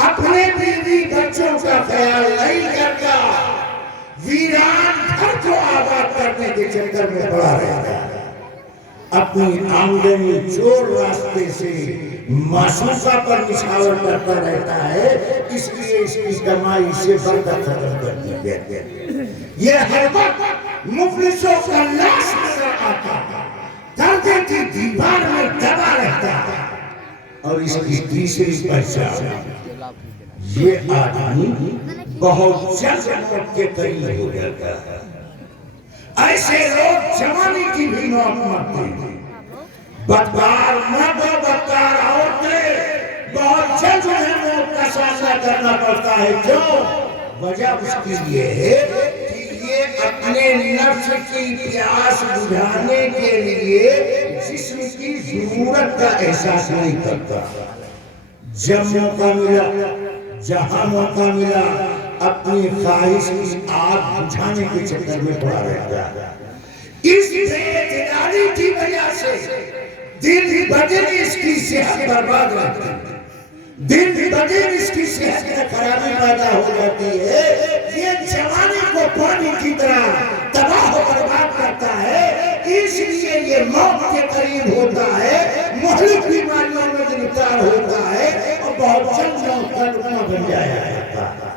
اپنے بیوی بچوں کا خیال نہیں کرتا، ویران گھر کو آباد کرنے کے چکر میں پڑا رہتا ہے، اپنی آمدنی چور راستے سے معصومہ پر نچھاور کرتا رہتا ہے، اس لیے اس کی کمائی سے برکت ختم کر دی جاتی ہے۔ یہ ہر وقت مفلسوں کا لاش نظر آتا ہے، دردے کی دیوار میں دبا رہتا ہے۔ اور اس کی تیسری پہچان، یہ آدمی بہت جلد موت کے قریب ہو جاتا ہے۔ ایسے لوگ جوانی کی بھی موت مرتے ہیں۔ بدکار مرد و بدکار عورتیں بہت جلد انہیں موت کا سامنا کرنا پڑتا ہے۔ کیوں؟ وجہ اس کی یہ ہے کہ یہ اپنے نفس کی پیاس بجھانے کے لیے جسم کی ضرورت کا احساس نہیں کرتا۔ جب موقع ملا، جہاں موقع ملا، اپنی خواہش کی آگ بجھانے کے چکر میں پڑا رہتا ہے۔ اس بے اعتدالی کی وجہ سے دن بدن اس کی صحت برباد رہتی ہے، دن بدن اس کی صحت میں خرابی پیدا ہو جاتی ہے۔ یہ جوانی کو پانی کی طرح تباہ و برباد کرتا ہے، اس لیے یہ موت کے قریب ہوتا ہے، مہلک بیماریوں میں گرفتار ہوتا ہے، اور بہت جلد موت کا لقمہ بن جایا جاتا ہے۔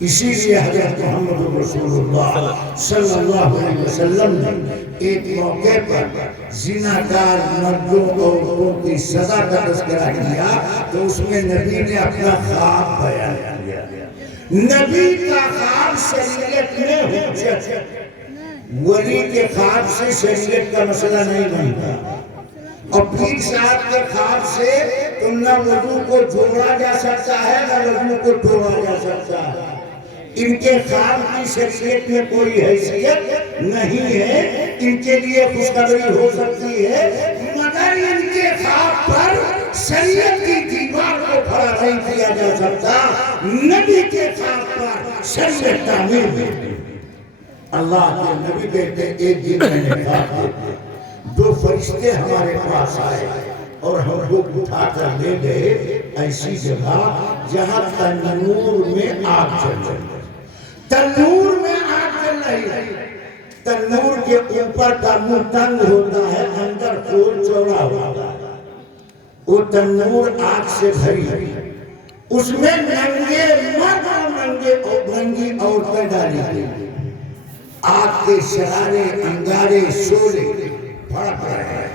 اسی لیے حضرت محمد رسول اللہ صلی اللہ علیہ وسلم نے ایک موقع پر زناکار مردوں اور عورتوں کی سزا کا تذکرہ کیا تو اس میں نبی نے اپنا خواب بیان کیا۔ نبی کا خواب شریعت میں حجت ہے، ولی کے خواب سے شریعت کا مسئلہ نہیں بنتا، اور پیر صاحب کے خواب سے تم نہ وضو کو جوڑا جا سکتا ہے نہ وضو کو توڑا جا سکتا ہے۔ ان کے خواب کی شخصیت میں کوئی حیثیت نہیں ہے، ان کے لیے خوشخبری ہو سکتی ہے، مگر ان کے خواب پر شریعت کی دیوار کو کھڑا نہیں کیا جا سکتا۔ نبی کے خواب پر شریعت تعمیر ہوتی۔ اللہ کے نبی کہتے ایک دن میں نے خواب دیکھا، 2 فرشتے ہمارے پاس آئے اور ہم کو اٹھا کر لے گئے ایسی جگہ جہاں تنور میں آگ چل رہی ہے۔ تنور میں آگ چل رہی ہے، تنور کے اوپر کا منہ تنگ ہوتا ہے، اندر کھول چوڑا ہوتا ہے، وہ تنور آگ سے بھری ہے، اس میں ننگے مرد اور ننگی عورتیں ڈالی گئی، آگ کے شرارے انگارے شعلے بھڑک رہے ہیں،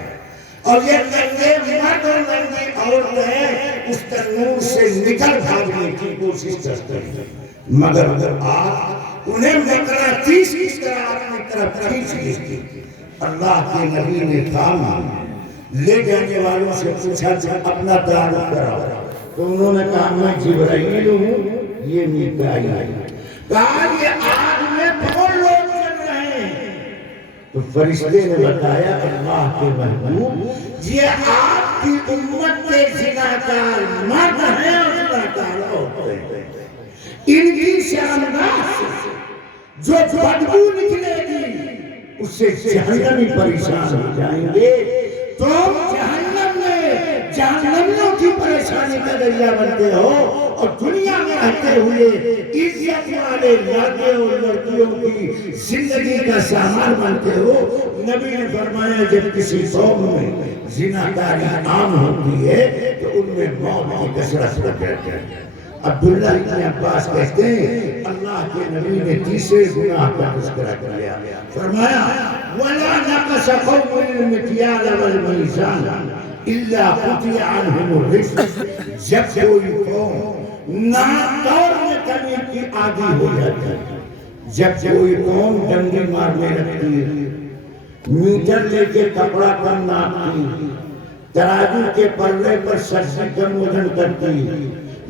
اور یہ ننگے مرد اور ننگی عورتیں اس تنور سے نکل بھاگنے کی کوشش کرتے ہیں، مگر آگ انہیں مقناطیس کی طرح اپنی طرف کھینچ لیتی۔ اللہ کے نبی نے تھام لے جانے والوں سے پوچھا جب اپنا تعارف کراؤ، تو انہوں نے کہا میں جبرائیل ہوں، یہ میکائیل ہے۔ کہا یہ آگ میں 2 لوگ چل رہے ہیں، تو فرشتے نے بتایا اللہ کے محبوب یہ آپ کی امت کے زناکار مرد ہیں اور زناکار عورتیں ہیں، ان کی شرمگاہ سے جو بدبو نکلے گی اس سے جہنمی پریشان ہو جائیں گے۔ تو جہنم میں جہنمیوں کی پریشانی پریشانی کا ذریعہ بنتے ہو اور دنیا میں رہتے ہوئے عزت والے لڑکے اور لڑکیوں کی زندگی کا سامان بنتے ہو. نبی نے فرمایا جب کسی قوم میں زناکاری عام ہوتی ہے تو ان میں موت کی کثرت ہو جاتی ہے. عبداللہ ابن عباس کہتے ہیں اللہ کے نبی نے تیسرے گناہ کا تذکرہ کیا. فرمایا وَلَا نَقَصَ قَوْمٌ الْمِكْيَالَ وَالْمِيزَانَ إِلَّا قُطِعَ عَنْهُمُ الرِّزْقُ. جب کوئی قوم ناطور میں کمی کی عادی ہو جاتی ہے، جب کوئی قوم ڈنڈی مارنے لگتی ہے، میٹر لے کے کپڑا کم ناپتی، ترازو کے پلے پر سبزی کم وزن کرتی،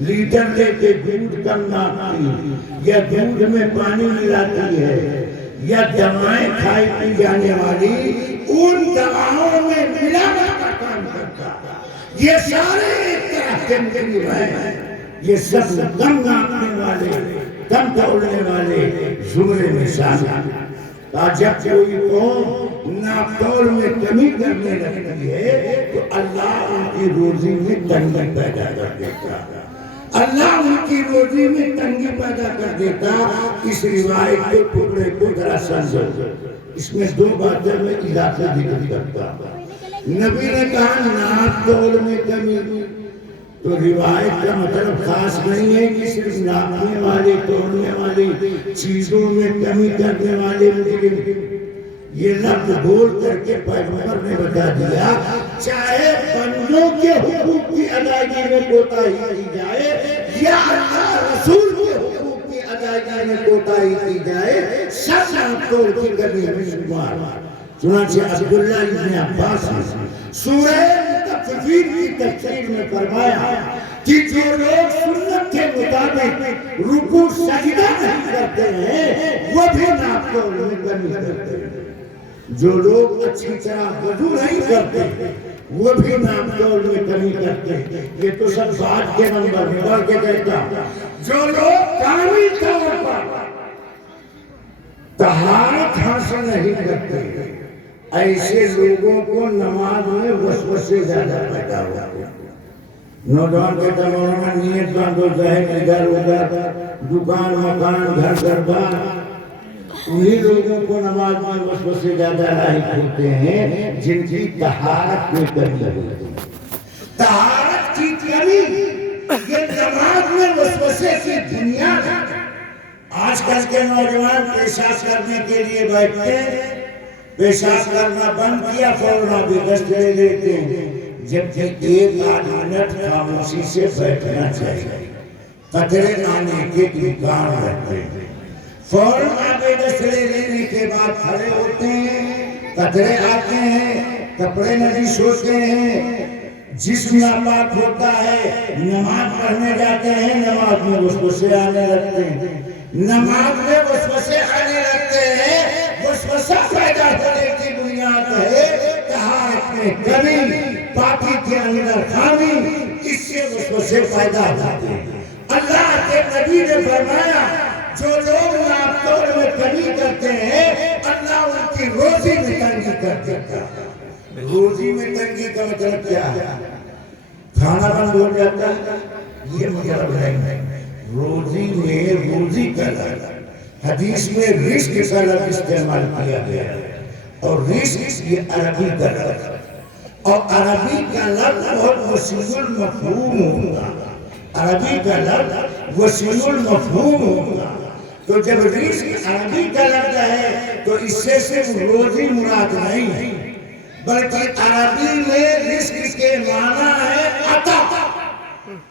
لیٹر لے کے دودھ کم ناپتی، یا دودھ میں پانی ملاتی ہے، یا دوائیں کھائی پی جانے والی ان دواؤں میں ملاوٹ کا کام کرتا، یہ سارے ایک طرح کے مجرم ہیں. یہ سب کم ناپنے والے، کم توڑنے والے زمرے میں شامل ہیں. جب کوئی قوم ناپتول میں کمی کرنے لگتی ہے تو اللہ ان کی روزی میں تنگی پیدا کر دیتا. اللہ ان کی روزی میں تنگی پیدا کر دیتا. اس روایت کے ٹکڑے کو ذرا سمجھو. اس میں دو باتیں میں اضافہ ذکر کرتا. نبی نے کہا ناپتول میں کمی، تو روایت کا مطلب خاص نہیں ہے کہ صرف ناپنے والے، توڑنے والی چیزوں میں کمی کرنے والے مجرم. یہ لفظ بول کر کے پیغمبر نے بتا دیا چاہے بندوں کے حقوق کی ادائیگی میں کوتاہی کی جائے یا اللہ رسول کے حقوق کی ادائیگی میں کوتاہی کی جائے، سب ناپتول کی کمی میں شمار. چنانچہ عبداللہ ابن عباس نے سورہ مطففین کی تفسیر میں فرمایا کہ جو لوگ سنت کے مطابق رکوع سجدہ نہیں کرتے ہیں وہ بھی ناپتول میں کمی کرتے ہیں. جو لوگ اچھی طرح وضو نہیں کرتے وہ بھی ناپتول میں کمی کرتے ہیں. یہ تو سب بات کے نمبر میں بڑھ کے کہتا. جو لوگ کامل طور پر طہارت حاصل نہیں کرتے ایسے لوگوں کو نماز میں وسوسے زیادہ پیدا ہوتے ہیں. نوجوان کے دماغ میں نیت بند ہو جائے ادھر ادھر دکان مکان گھر گھر بار، انہی لوگوں کو نماز میں وسوسے زیادہ لاحق ہوتے ہیں جن کی طہارت میں کمی ہوتی ہے. طہارت کی کمی یہ نماز میں وسوسے کی بنیاد ہے. آج کل کے نوجوان پیشاب کرنے کے لیے بیٹھتے ہیں، پیشاب کرنا بند کیا فوراً بھی دست لے لیتے ہیں، جبکہ ایک آدھ منٹ خاموشی سے بیٹھنا چاہیے. قطرے آنے کے امکان رہتے ہیں، فوراً آگے دست لے لینے کے بعد کھڑے ہوتے ہیں، قطرے آتے ہیں، کپڑے نجس ہوتے ہیں، جسم ناپاک ہوتا ہے، نماز پڑھنے جاتے ہیں، نماز میں وسوسے آنے لگتے ہیں، نماز میں وسوسے آنے لگتے ہیں. وسوسہ پیدا ہونے کی بنیاد ہے طہارت میں کمی، پاکی کے اندر خامی، اس سے وسوسے پیدا ہوتے ہیں. اللہ کے نبی نے فرمایا جو لوگ ناپتول میں کمی کرتے ہیں اللہ ان کی روزی میں تنگی کر دیتا ہے. روزی میں تنگی کا مطلب کیا ہے؟ کھانا بند ہو جاتا ہے، یہ مطلب ہے. روزی میں روزی کا لفظ حدیث میں رزق کا لفظ استعمال کیا گیا ہے، اور رزق یہ عربی کا لفظ ہے، اور عربی کا لفظ بہت وسیع المفہوم ہوتا ہے. عربی کا لفظ وسیع المفہوم ہوتا ہے. تو جب رزق عربی کا لفظ ہے تو اس سے صرف روزی مراد نہیں ہے، بلکہ عربی میں رزق کے معنی ہے عطا.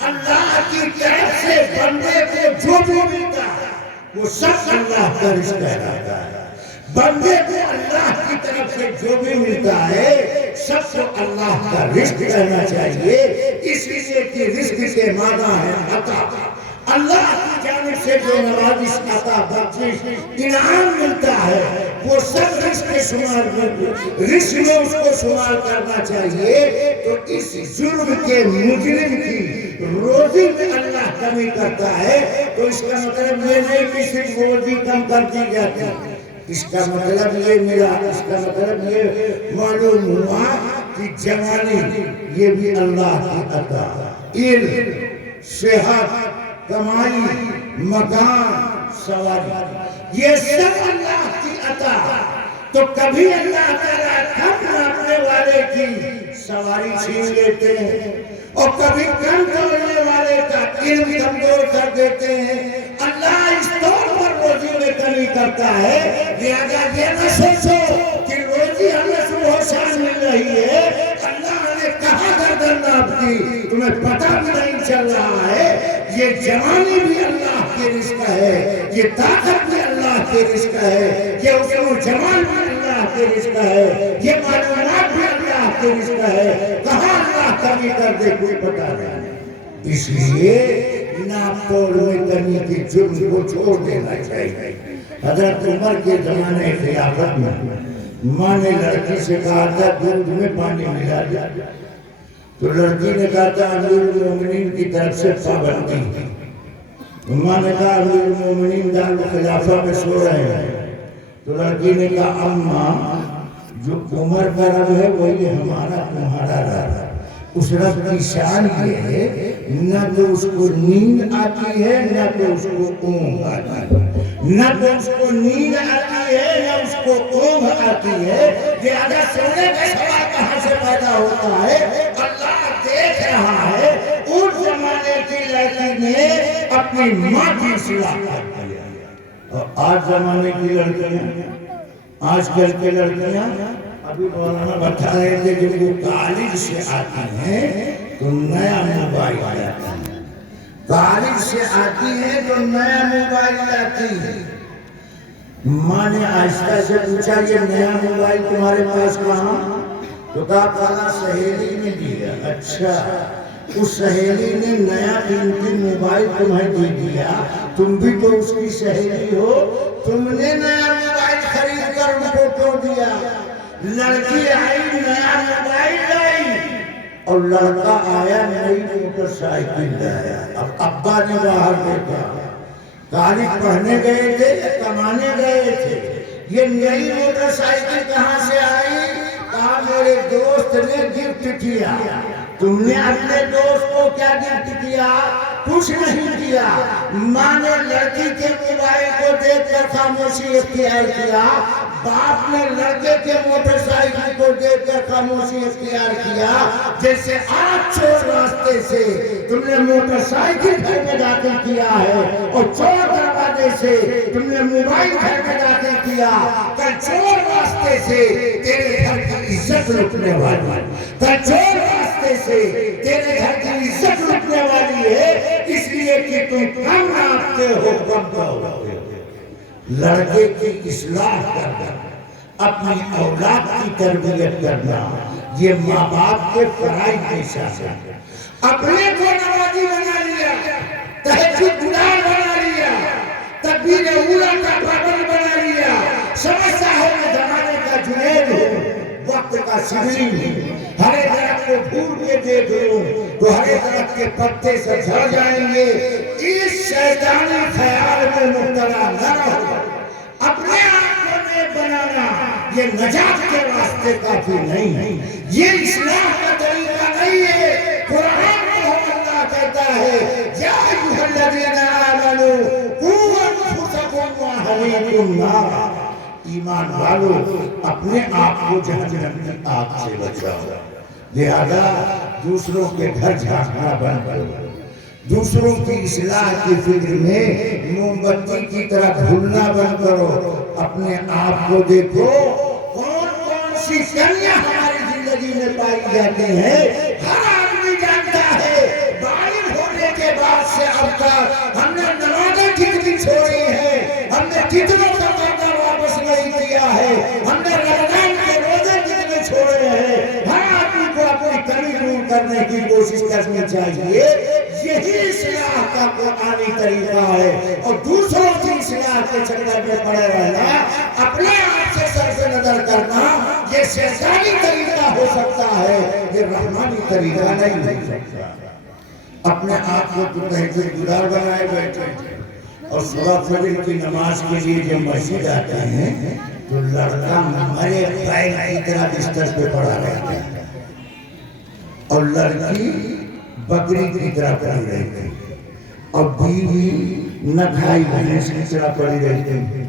اللہ کی طرف سے بندے کو جو بھی ملتا ہے وہ سب اللہ کا رزق کہلاتا ہے. بندے کو اللہ کی طرف سے جو بھی ملتا ہے سب کو اللہ کا رزق کہنا چاہیے، اس لیے کہ رزق کے معنی ہے عطا. اللہ کی جانب سے جو نوازش عطا بخشش انعام ملتا ہے وہ سب رزق کے شمار رزق میں اس کو شمار کرنا چاہیے. تو اس جرم کے مجرم کی روزی میں اللہ کمی کرتا ہے تو اس کا مطلب یہ نہیں کہ صرف روزی کم کر دی جاتی ہے. اس کا مطلب یہ ملا، اس کا مطلب یہ معلوم ہوا کہ جوانی یہ بھی اللہ کی عطا ہے. علم، صحت، کمائی، مکان، سواری، یہ سب اللہ کی عطا۔ تو کبھی اللہ تعالیٰ کم ناپنے والے کی سواری چھین لیتے ہیں اور کبھی کم توڑنے والے کا علم کمزور کر دیتے ہیں۔ اللہ اس طور پر روزی میں کمی کرتا ہے، لہذا یہ نہ سوچو کہ روزی ہمیں صبح و شام مل رہی ہے، اللہ نے کہاں گردن ناپ کی تمہیں پتہ بھی نہیں چل رہا ہے۔ یہ جوانی بھی اللہ کے رزق ہے، یہ طاقت بھی اللہ کے رزق ہے، یہ حسن و جمال بھی اللہ کے رزق ہے، یہ معلومات بھی اللہ کے رزق ہے۔ کہاں اللہ کمی کر دے کوئی پتہ نہیں۔ اس لیے ناپ توڑ میں کمی کے جرم کو چھوڑ دینا چاہیے۔ حضرت عمر کے زمانے خلافت میں ماں نے لڑکی سے کہا تھا دودھ میں پانی ملا دیا، تو لڑکی نے کہا تھا امیر المومنین کی طرف سے پابندی۔ ماں نے کہا امیر المومنین دارالخلافہ میں سو رہے ہیں، تو لڑکی نے کہا اماں جو عمر کا رب ہے وہی ہمارا تمہارا رب ہے۔ اس رب کی شان یہ ہے نہ تو اس کو نیند آتی ہے نہ تو اس کو اونگ آتی ہے، نہ تو اس کو نیند آتی ہے نہ اس کو اونگ آتی ہے۔ لہذا سونے کا سوال کہاں سے پیدا ہوتا ہے؟ اللہ دیکھ رہا ہے اس زمانے کی لڑکی نے اپنی ماں کی اصلاح کر دیا، اور آج زمانے کی لڑکیاں، آج کل کی لڑکیاں، ابھی مولانا بتا رہے تھے جب وہ کالج سے آتی ہیں تو نیا موبائل آتا ہے، کالج سے آتی ہیں تو نیا موبائل آتی ہے۔ ماں نے آہستہ سے پوچھا یہ نیا موبائل تمہارے پاس کہاں؟ تو کہا فلاں سہیلی نے دیا۔ اچھا، اس سہیلی نے نیا قیمتی موبائل تمہیں دے دیا، تم بھی تو اس کی سہیلی ہو، تم نے نیا موبائل خرید کر ان کو کیوں دیا؟ لڑکی آئی نیا موبائل لائی اور لڑکا آیا نئی موٹر سائیکل لایا۔ اب ابا نے باہر دیکھا، کالج پڑھنے گئے تھے یا کمانے گئے تھے، یہ نئی موٹر سائیکل کہاں سے آئی؟ کہا میرے دوست نے گفٹ کیا۔ تم نے اپنے دوست کو کیا گفٹ کیا؟ کچھ نہیں کیا۔ ماں نے لڑکی کے موبائل کو دیکھ کر خاموشی اختیار کیا، باپ نے لڑکے کے موٹر سائیکل کو دیکھ کر خاموشی اختیار کیا۔ جیسے آج چور راستے سے تم نے موٹر سائیکل گھر میں داخل کیا ہے اور چور دروازے سے تم نے موبائل گھر میں داخل کیا، کل چور راستے سے تیرے گھر کی عزت لوٹنے والی، کل چور راستے سے تیرے گھر کی عزت لوٹنے والی ہے، اس لیے کہ تم کم ناپتے ہو، کم دوڑتے ہو۔ لڑکے کی اصلاح کرنا، اپنی اولاد کی تربیت کرنا، یہ ماں باپ کے فرائض میں شامل ہے۔ اپنے کو نمازی بنا لیا، تہجد گزار بنا لیا، تکبیر اولیٰ کا پابند بنا لیا، سمجھتا ہے میں زمانے کا جنید ہوں، وقت کا شبلی ہوں، ہرے درخت کو پھول کے دیکھ لوں تو ہرے درخت کے پتے سے جھڑ جائیں گے۔ اس شیطانی خیال میں مبتلا نہ رہو۔ اپنے آپ کو نیک بنانا یہ نجات کے راستے کافی نہیں ہے، یہ اصلاح کا طریقہ نہیں ہے۔ قرآن میں اللہ کہتا ہے یا ایھا الذین آمنوا قوا انفسکم واہلیکم نارا، ایمان والو اپنے آپ کو جہنم کی آگ سے بچاؤ۔ لہذا دوسروں کے گھر جھانکنا بند کرو، دوسروں کی اصلاح کی فکر میں موم بتی کی طرح بھولنا بند کرو۔ اپنے آپ کو دیکھو کون کون سی کمیاں ہماری زندگی میں پائی جاتی ہیں۔ ہر آدمی جانتا ہے بالغ ہونے کے بعد سے اب تک ہم نے نمازیں کتنی چھوڑی ہیں، ہم نے کتنوں کا وعدہ واپس نہیں کیا ہے، ہم نے رمضان کے روزے کتنے چھوڑے ہیں۔ ہر آدمی کو اپنی کمی دور کرنے کی کوشش کرنی چاہیے، یہی اصلاح کا قرآنی طریقہ ہے۔ اور دوسروں کی اصلاح کے چکر میں پڑے رہنا، اپنے آپ سے صرف نظر کرنا، یہ شیطانی طریقہ ہو سکتا ہے، یہ رحمانی طریقہ نہیں ہو سکتا۔ اپنے آپ کو تو تہجد گزار بنائے بیٹھے اور صبح فجر کی نماز کے لیے جب مسجد آتے ہیں تو لڑکا مرے پیر کی طرح بستر پہ پڑا رہتا ہے اور لڑکی بکری کی طرح پڑی رہتی اور بیوی نہ کھائی بھینس کی طرح پڑی رہتی.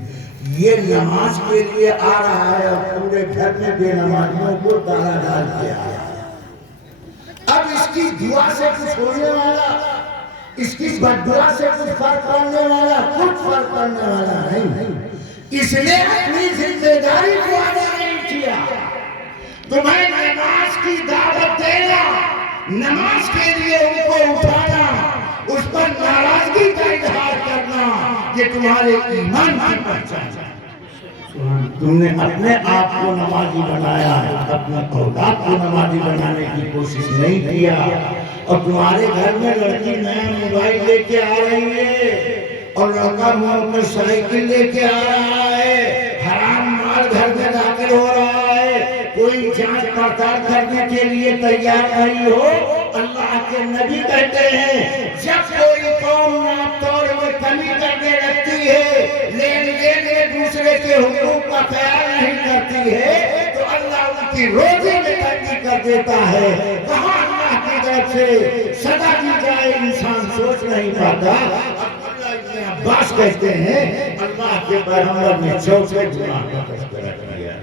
یہ نماز کے لیے آ رہا ہے اور پورے گھر میں بے نمازیوں کو تالا ڈال کے آیا. اب اس کی دعا سے کچھ ہونے والا، اس کی بددعا سے کچھ فرق پڑنے والا، کچھ فرق پڑنے والا نہیں. اس نے اپنی ذمہ داری کو ادا نہیں کیا. تمہیں نماز کی دعوت دینا، نماز کے لیے ان کو اٹھانا، اس پر ناراضگی کا اظہار کرنا، یہ تمہارے ایمان کی پہچان ہے. تم نے اپنے آپ کو نمازی بنایا ہے، اپنے اولاد کو نمازی بنانے کی کوشش نہیں کیا. اور تمہارے گھر میں لڑکی نیا موبائل لے کے آ رہی ہے اور لڑکا موٹر سائیکل لے کے آ رہا ہے، حرام مال گھر میں داخل ہو رہا ہے، کوئی جانچ پڑتال کرنے کے لیے تیار نہیں ہو. اللہ کے نبی کہتے ہیں جب کوئی قوم نام طور میں کمی کرنے لگتی ہے، لین دین میں دوسرے کے حقوق کا خیال نہیں کرتی ہے، تو اللہ ان کی روزی میں تنگی کر دیتا ہے. کہاں اللہ کی طرف سے سزا دی جائے انسان سوچ نہیں پاتا. عبداللہ ابن عباس کہتے ہیں اللہ کے پیغمبر نے چوتھے گناہ کا تذکرہ کیا.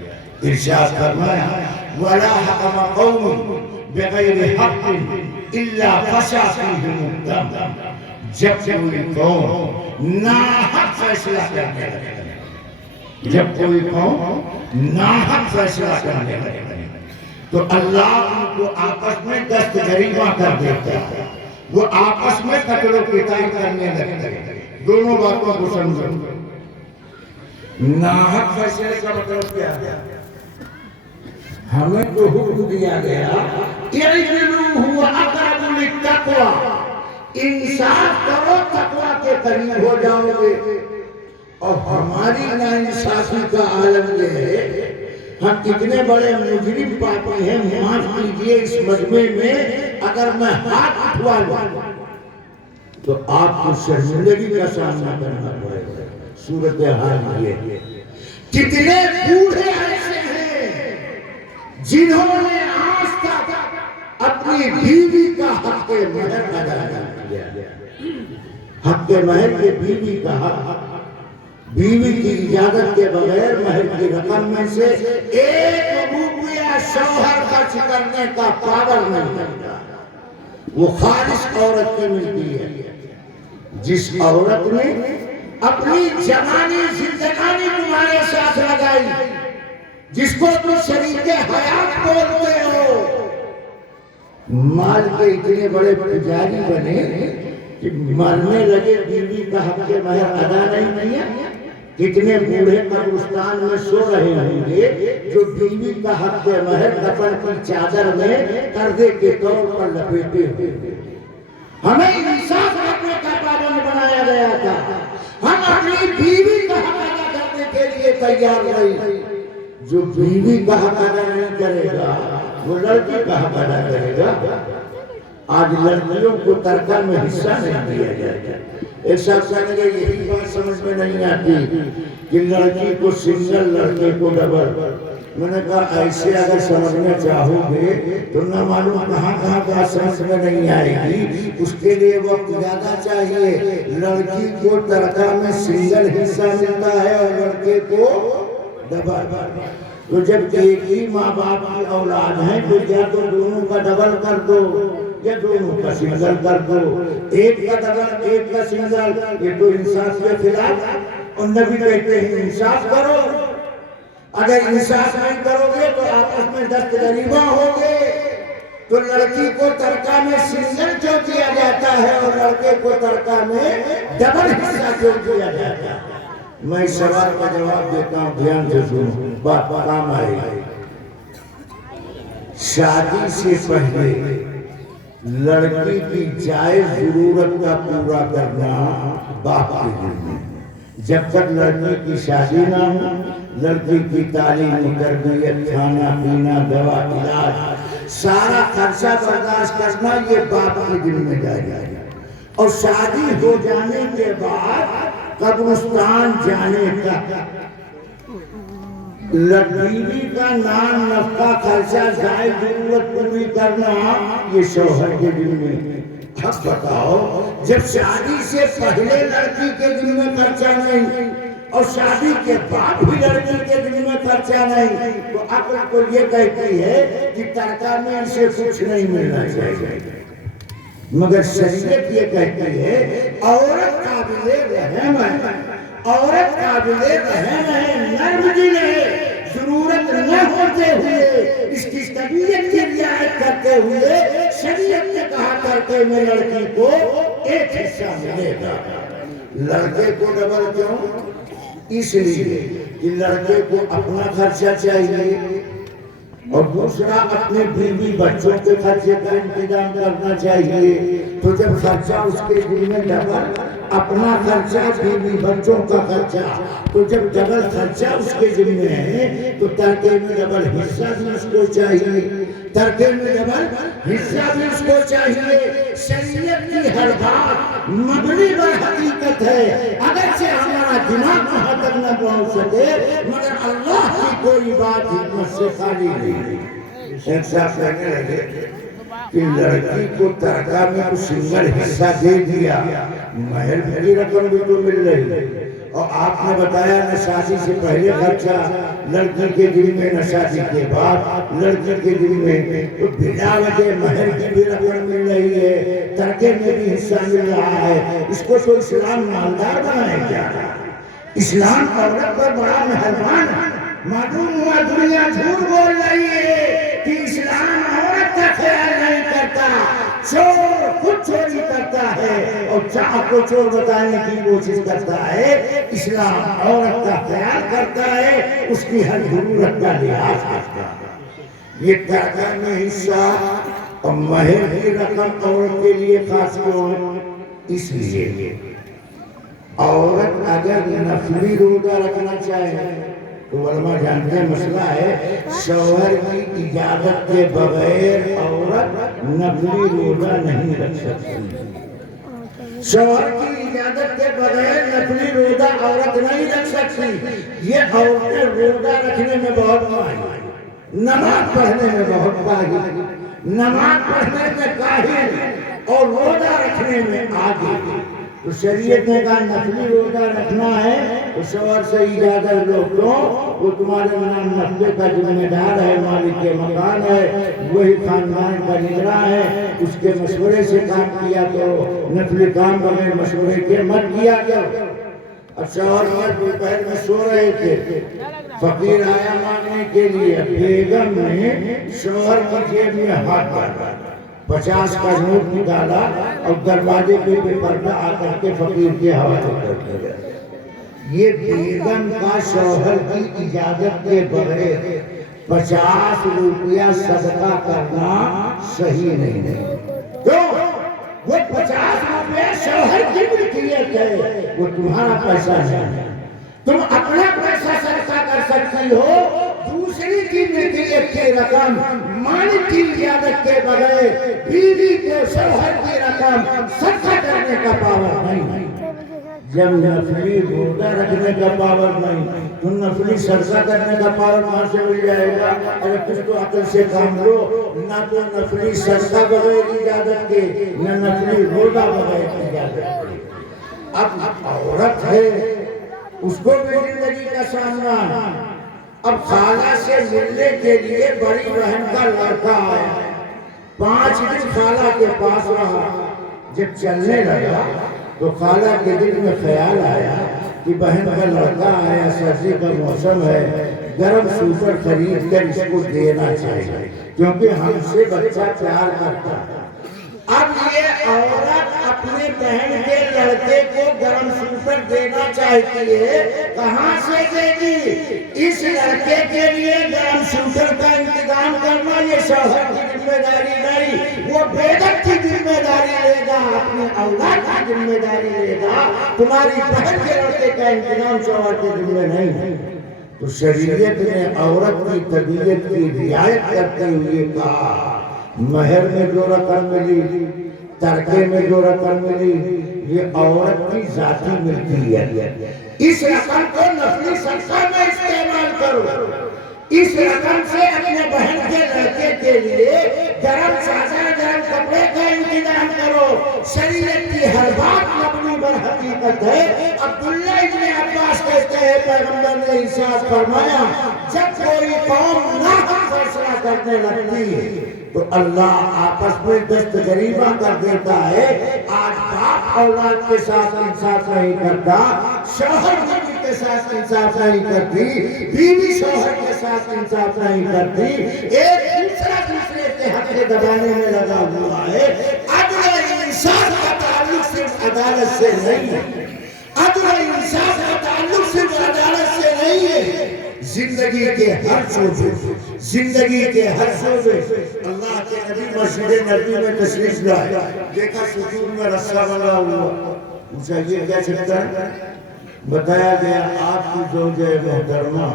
ارشاد فرمایا وَلَا حَكَمَ قَوْمٌ بِغَيْرِ حَقٍّ إِلَّا فَشَا فِيهِمُ الدَّمَ. جب کوئی قوم ناحق فیصلہ کرنے لگے، جب کوئی قوم ناحق فیصلہ کرنے لگے تو اللہ ان کو آپس میں دست گریباں کر دیتا ہے. وہ آپس میں قتل و قتال کرنے لگتے ہیں. دونوں باتوں کو سمجھو. ناحق فیصلے کا مطلب کیا ہے؟ ہمیں تو حکم دیا گیا اعدلوا هو اقرب للتقوى، انصاف کرو تقوی کے قریب ہو جاؤ گے. اور ہماری ناانصافی کا عالم یہ ہے، ہم کتنے بڑے مجرم پاپی ہیں. معاف کیجئے اس مجمع میں اگر میں ہاتھ اٹھوا لوں تو آپ کو شرمندگی کا سامنا کرنا پڑے گا. صورتحال یہ کتنے بوڑھے ایسے ہیں جنہوں نے آج تک اپنی بیوی کا حق مہر ادا نہیں کیا. حق مہر کے بیوی کا حق، بیوی کی اجازت کے بغیر مہر کی رقم میں سے 1 روپیہ شوہر خرچ کرنے کا پابند نہیں کرتا. وہ خالص عورت کی ملتی ہے. جس عورت نے اپنی جوانی زندگانی تمہارے ساتھ لگائی، جس کو تم شریک حیات بولتے ہو، مال کے اتنے بڑے پجاری بنے کہ مرنے لگے بیوی کا حق مہر ادا نہیں کیا. کتنے بوڑھے قبرستان میں سو رہے ہوں گے جو بیوی کا حق مہر کفن کی چادر میں قرضے کے طور پر لپیٹے ہوئے. ہمیں انصاف رکھنے کا پابند بنایا گیا تھا. ہم اپنی بیوی کا حق ادا کرنے کے لیے تیار نہیں. جو بیوی کا حق ادا نہیں کرے گا وہ لڑکی کا حق ادا کرے گا. آج لڑکیوں کو ترکہ میں حصہ نہیں دیا جاتا. ایک شخص کہنے گا یہی بات سمجھ میں نہیں آتی کہ لڑکی کو سنگل لڑکے کو ڈبل. میں نے کہا ایسے اگر سمجھنا چاہو گے تو نہ معلوم کہاں کہاں بات سمجھ میں نہیں آئے گی. اس کے لیے وقت زیادہ چاہیے. لڑکی کو ترکہ میں سنگل حصہ ملتا ہے اور لڑکے کو ڈبل. تو جب ایک ہی ماں باپ کی اولاد ہیں تو یا تو دونوں کا ڈبل کر دو یا دونوں کا سنگل کر دو. ایک کا ڈبل ایک کا سنگل، یہ تو انصاف کے خلاف. اور نبی کہتے ہیں انصاف کرو. اگر انصاف نہیں کرو گے تو آپس میں دست گریباں ہوگے. تو لڑکی کو ترکہ میں سنگل کیوں کیا جاتا ہے اور لڑکے کو ترکہ میں ڈبل حصہ کیوں کیا جاتا ہے؟ میں اس سوال کا جواب دیتا ہوں، دھیان سے سنو، بات کام آئے گی. شادی سے پہلے لڑکی کی جائز ضرورت کا پورا کرنا باپ کے ذمہ ہے. جب تک لڑکی کی شادی نہ ہو، لڑکی کی تعلیم، تربیت، کھانا پینا، دوا، علاج، سارا خرچہ برداشت کرنا یہ باپ کی ذمہ داری ہے. اور شادی ہو جانے کے بعد قبرستان جانے کا بیوی کا نام نفقہ خرچہ زائد ضرورت پوری کرنا یہ شوہر کے ذمہ ہے۔ اب بتاؤ جب شادی سے پہلے لڑکی کے ذمہ خرچہ نہیں اور شادی کے بعد بھی لڑکی کے ذمہ خرچہ نہیں تو عقل کو یہ کہتی ہے کہ ترکہ میں اسے کچھ نہیں ملنا چاہیے، مگر شریعت یہ کہتی ہے عورت قابل رحم ہے، عورت قابل رحم ہے، نرم دل ہے، ضرورت نہ ہوتے ہوئے اس کی طبیعت کی رعایت کرتے ہوئے شریعت نے کہا کرتے میں لڑکی کو ایک حصہ ملے گا۔ لڑکے کو ڈبل کیوں؟ اس لیے کہ لڑکے کو اپنا خرچہ چاہیے اور دوسرا اپنے بیوی بچوں کے خرچے کا انتظام کرنا چاہیے۔ تو جب خرچہ اس کے دل میں ڈبل، اپنا خرچہ بیوی بچوں کا خرچہ، تو جب ڈبل خرچہ اس کے ذمہ ہے تو ترکے میں ڈبل حصہ بھی اس کو چاہیے، ترکے میں ڈبل حصہ بھی اس کو چاہیے۔ شریعت کی ہر بات مبنی بر حقیقت ہے، اگرچہ ہمارا دماغ وہاں تک نہ پہنچ سکے مگر اللہ کی کوئی بات حکمت سے خالی نہیں۔ ایک صاحب کہنے لگے کہ لڑکی کو ترکہ میں کچھ سنگل حصہ دے دیا، مہر کی رقم بھی تو مل رہی، اور آپ نے بتایا نہ شادی سے پہلے خرچہ لڑکی کے دل میں، نہ شادی کے بعد لڑکی کے دل میں، تو بلا وجہ مہر کی بھی رقم مل رہی ہے، ترکے میں بھی حصہ مل رہا ہے۔ اس کو تو اسلام مالدار بنائے کیا؟ اسلام عورت پر بڑا مہربان ہے۔ معلوم ہوا دنیا جھوٹ بول رہی ہے کہ اسلام عورت کا خیال نہیں کرتا، چور خود چوری کرتا ہے اور چاہ کو چور بتانے کی کوشش کرتا ہے۔ اسلام عورت کا خیال کرتا ہے، اس کی ہر ضرورت کا لحاظ کرتا ہے۔ یہ ترکہ میں حصہ اور مہر کی رقم عورت کے لیے خاص کیوں ہے؟ اس لیے عورت اگر نفلی روزہ رکھنا چاہے تو علماء جانتے ہیں مسئلہ ہے شوہر کی اجازت کے بغیر عورت نفلی روزہ نہیں رکھ سکتی۔ شوہر کی اجازت کے بغیر نفلی روزہ عورت نہیں رکھ سکتی۔ یہ عورتیں روزہ رکھنے میں بہت ماہر، نماز پڑھنے میں بہت ماہر، نماز پڑھنے میں کاہل اور روزہ رکھنے میں آگے۔ تو شریعت نے کہا نفلی روزہ رکھنا ہے تو شوہر سے اجازت لو، کیوں؟ وہ تمہارے نام نفلے کا ذمہ دار ہے، مالک کے مکان ہے، وہی خاندان کا نگراں ہے، اس کے مشورے سے کام کیا کرو، نفلی کام بغیر مشورے کے مت کیا کرو۔ اب شوہر دوپہر میں سو رہے تھے، فقیر آیا مانگنے کے لیے، بیگم نے شوہر کی جیب میں ہاتھ ڈالا، 50 کا نوٹ نکالا اور دروازے پہ پردہ آ کر کے فقیر کے حوالے کر دیا۔ یہ بیگم کا شوہر کی اجازت کے بغیر 50 روپیہ صدقہ کرنا صحیح نہیں ہے۔ کیوں؟ وہ 50 روپیہ شوہر کی ملکیت ہے، وہ تمہارا پیسہ نہیں ہے۔ تم اپنا پیسہ صدقہ کر سکتی ہو، دوسری کی ملکیت کی رقم مالک کی اجازت کے بغیر بیوی کو شوہر کی رقم صدقہ کرنے کا پاور نہیں۔ جب نفلی روزہ رکھنے کا پاور نہیں تو نفلی صدقہ کرنے کا پاور کہاں سے مل جائے گا؟ اگر کچھ تو عقل سے کام لو، نہ تو نفلی صدقہ بغیر اجازت کے، نہ نفلی روزہ بغیر اجازت کے۔ اب عورت ہے، اس کو بھی زندگی کا سامنا، اب خالہ سے ملنے کے لیے بڑی بہن کا لڑکا آیا، 5 دن خالہ کے پاس رہا، جب چلنے لگا تو خالہ کے دل میں خیال آیا کہ بہن کا لڑکا آیا، سردی کا موسم ہے، گرم سوٹر خرید کر اس کو دینا چاہیے کیونکہ ہم سے بچہ پیار کرتا ہے۔ اب یہ عورت اپنے بہن کے لڑکے کو گرم سوٹر دینا چاہتی ہے، کہاں سے دے گی؟ اس لڑکے کے لیے گرم سوٹر کا انتظام کرنا یہ شوہر کی ذمہ داری نہیں، وہ بیگم کی ذمہ داری لے گا، اپنے اولاد کی ذمہ داری لے گا۔ تمہاری بہن کے لڑکے کا انتظام شوہر کی ذمہ نہیں۔ تو شریعت نے عورت کی طبیعت کی رعایت کرتے ہوئے کہا مہر میں جو رقم ملی، ترکے میں جو رقم ملی، یہ عورت کی ذاتی ملکیت ہے، اس رقم کو نفلی صدقہ میں استعمال کرو۔ کرو، اس رقم سے اپنے بہن کے لڑکے کے لیے گرم چادر گرم کپڑے کا انتظام کرو۔ شریعت کی ہر بات مبنی بر حقیقت ہے۔ عبداللہ ابن عباس کہتے ہیں پیغمبر نے ارشاد فرمایا جب کوئی قوم ناحق فیصلہ کرنے لگتی ہے تو اللہ آپس میں دست غریبہ کر دیتا ہے۔ آج باپ اولاد کے ساتھ انصاف نہیں کرتا، شوہر بیوی کے ساتھ انصاف نہیں کرتی، بیوی شوہر کے ساتھ انصاف نہیں کرتی، ایک دوسرے کے حق کے دبانے میں لگا ہوا ہے۔ عدل و انصاف کا تعلق صرف عدالت سے نہیں ہے، عدل و انصاف کا تعلق صرف عدالت سے نہیں ہے، زندگی کے ہر شعبے، زندگی کے ہر شعبے۔ اللہ کے نبی مسجد نبی میں تشریف لائے، دیکھا ستون میں رسہ بنا ہوا، پوچھا یہ کیا چکر ہے؟ بتایا گیا آپ کی زوجہ محترمہ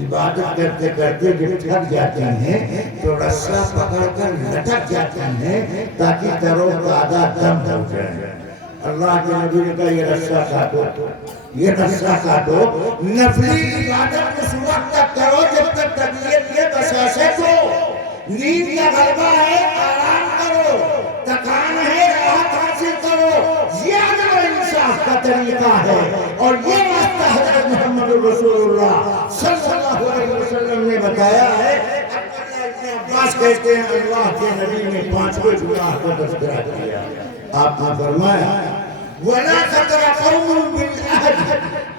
عبادت کرتے کرتے جب تھک جاتے ہیں تو رسہ پکڑ کر لٹک جاتے ہیں تاکہ ترو تازہ دم ہو جائے۔ اللہ کے نبی نے کہا یہ رسہ کاٹو، یہ رسہ کاٹو، نفلی عبادت اس وقت تک کرو جب تک طبیعت یہ بساسے کو نیند کا غلبہ ہے، آرام کرو، تکان ہے، راحت حاصل کرو۔ یہ عدل و انصاف کا طریقہ ہے اور یہ راستہ حضرت محمد رسول اللہ صلی اللہ علیہ وسلم نے بتایا ہے۔ عبداللہ ابن عباس کہتے ہیں اللہ کے نبی نے 5 گناہ کا تذکرہ کیا، آپ نے فرمایا وَلَا تَقْرَ قَوْمٌ بِالْعَهْدِ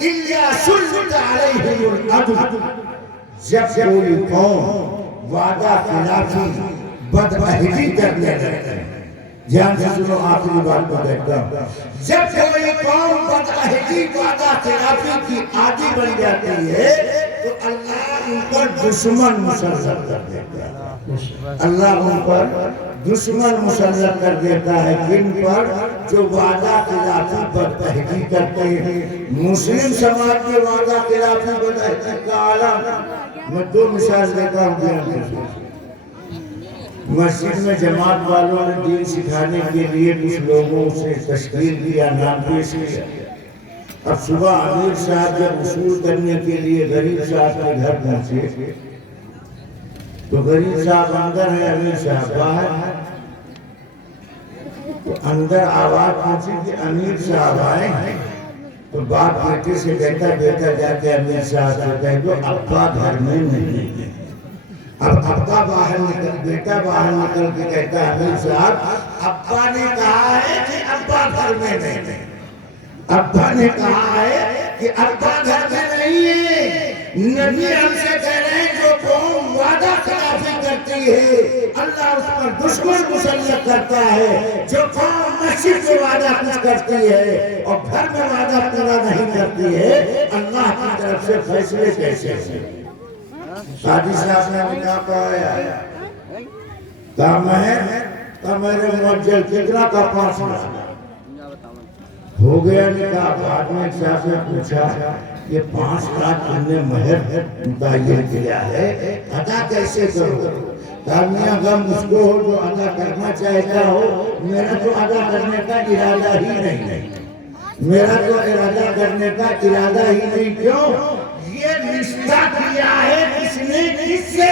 إِلَّا سُلِّطَ عَلَيْهِمُ الْعَدْلُ۔ جب کوئی قوم وعدہ خلافی بدعہدی کرنے لگتے ہیں، جان سے سنو آخری بات کو کہتا ہوں، جب کوئی قوم بدعہدی وعدہ خلافی کی عادی بن جاتی ہے تو اللہ ان پر دشمن مسلط کر دیتا ہے، اللہ ان پر دشمن مسلط کر دیتا ہے، جن پر جو وعدہ خلافی بدعہدی کرتے ہیں۔ مسلم سماج میں وعدہ خلافی بدعہدی کا عالم، میں 2 مثال دیتا ہوں دھیان سے۔ مسجد میں جماعت والوں نے دین سکھانے کے لیے کچھ لوگوں سے تشکیل دیا، نام پیش کیا۔ اب صبح امیر صاحب جب وصول کرنے کے لیے غریب صاحب کے گھر پہنچے تو غریب صاحب اندر ہے، امیر صاحب باہر ہے، تو اندر آواز پہنچی کہ امیر صاحب آئے ہیں، تو باپ بیٹے سے کہتا بیٹا جا کے امیر صاحب سے کہہ دو ابا گھر میں نہیں ہے۔ اب ابا باہر نکل، بیٹا باہر نکل کے کہتا ہے امیر صاحب ابا نے کہا ہے کہ ابا گھر میں نہیں ہے، ابا نے کہا ہے کہ ابا گھر میں نہیں ہے۔ نبی ہم سے کہہ رہے ہیں جو قوم وعدہ خلافی کرتی ہے اللہ اس پر دشمن مسلط کرتا ہے، جو قوم مسجد میں وعدہ کچھ کرتی ہے اور گھر میں وعدہ پورا نہیں کرتی ہے، اللہ کی طرف سے فیصلے کیسے ہیں؟ شادی صاحب نے نکاح پڑھایا، کہا میں کہا میرے معجل کتنا کا 5 لاکھ ہو گیا نکاح۔ بعد میں صاحب نے پوچھا یہ 5 لاکھ تم نے مہر متعین کیا ہے، ادا کیسے کرو؟ کہا میاں غم اس کو ہو جو ادا کرنا چاہتا ہو، میرا تو ادا کرنے کا ارادہ ہی نہیں، میرا تو ارادہ کرنے کا ارادہ ہی نہیں۔ کیوں؟ یہ رشتہ کیا ہے کس نے کس سے،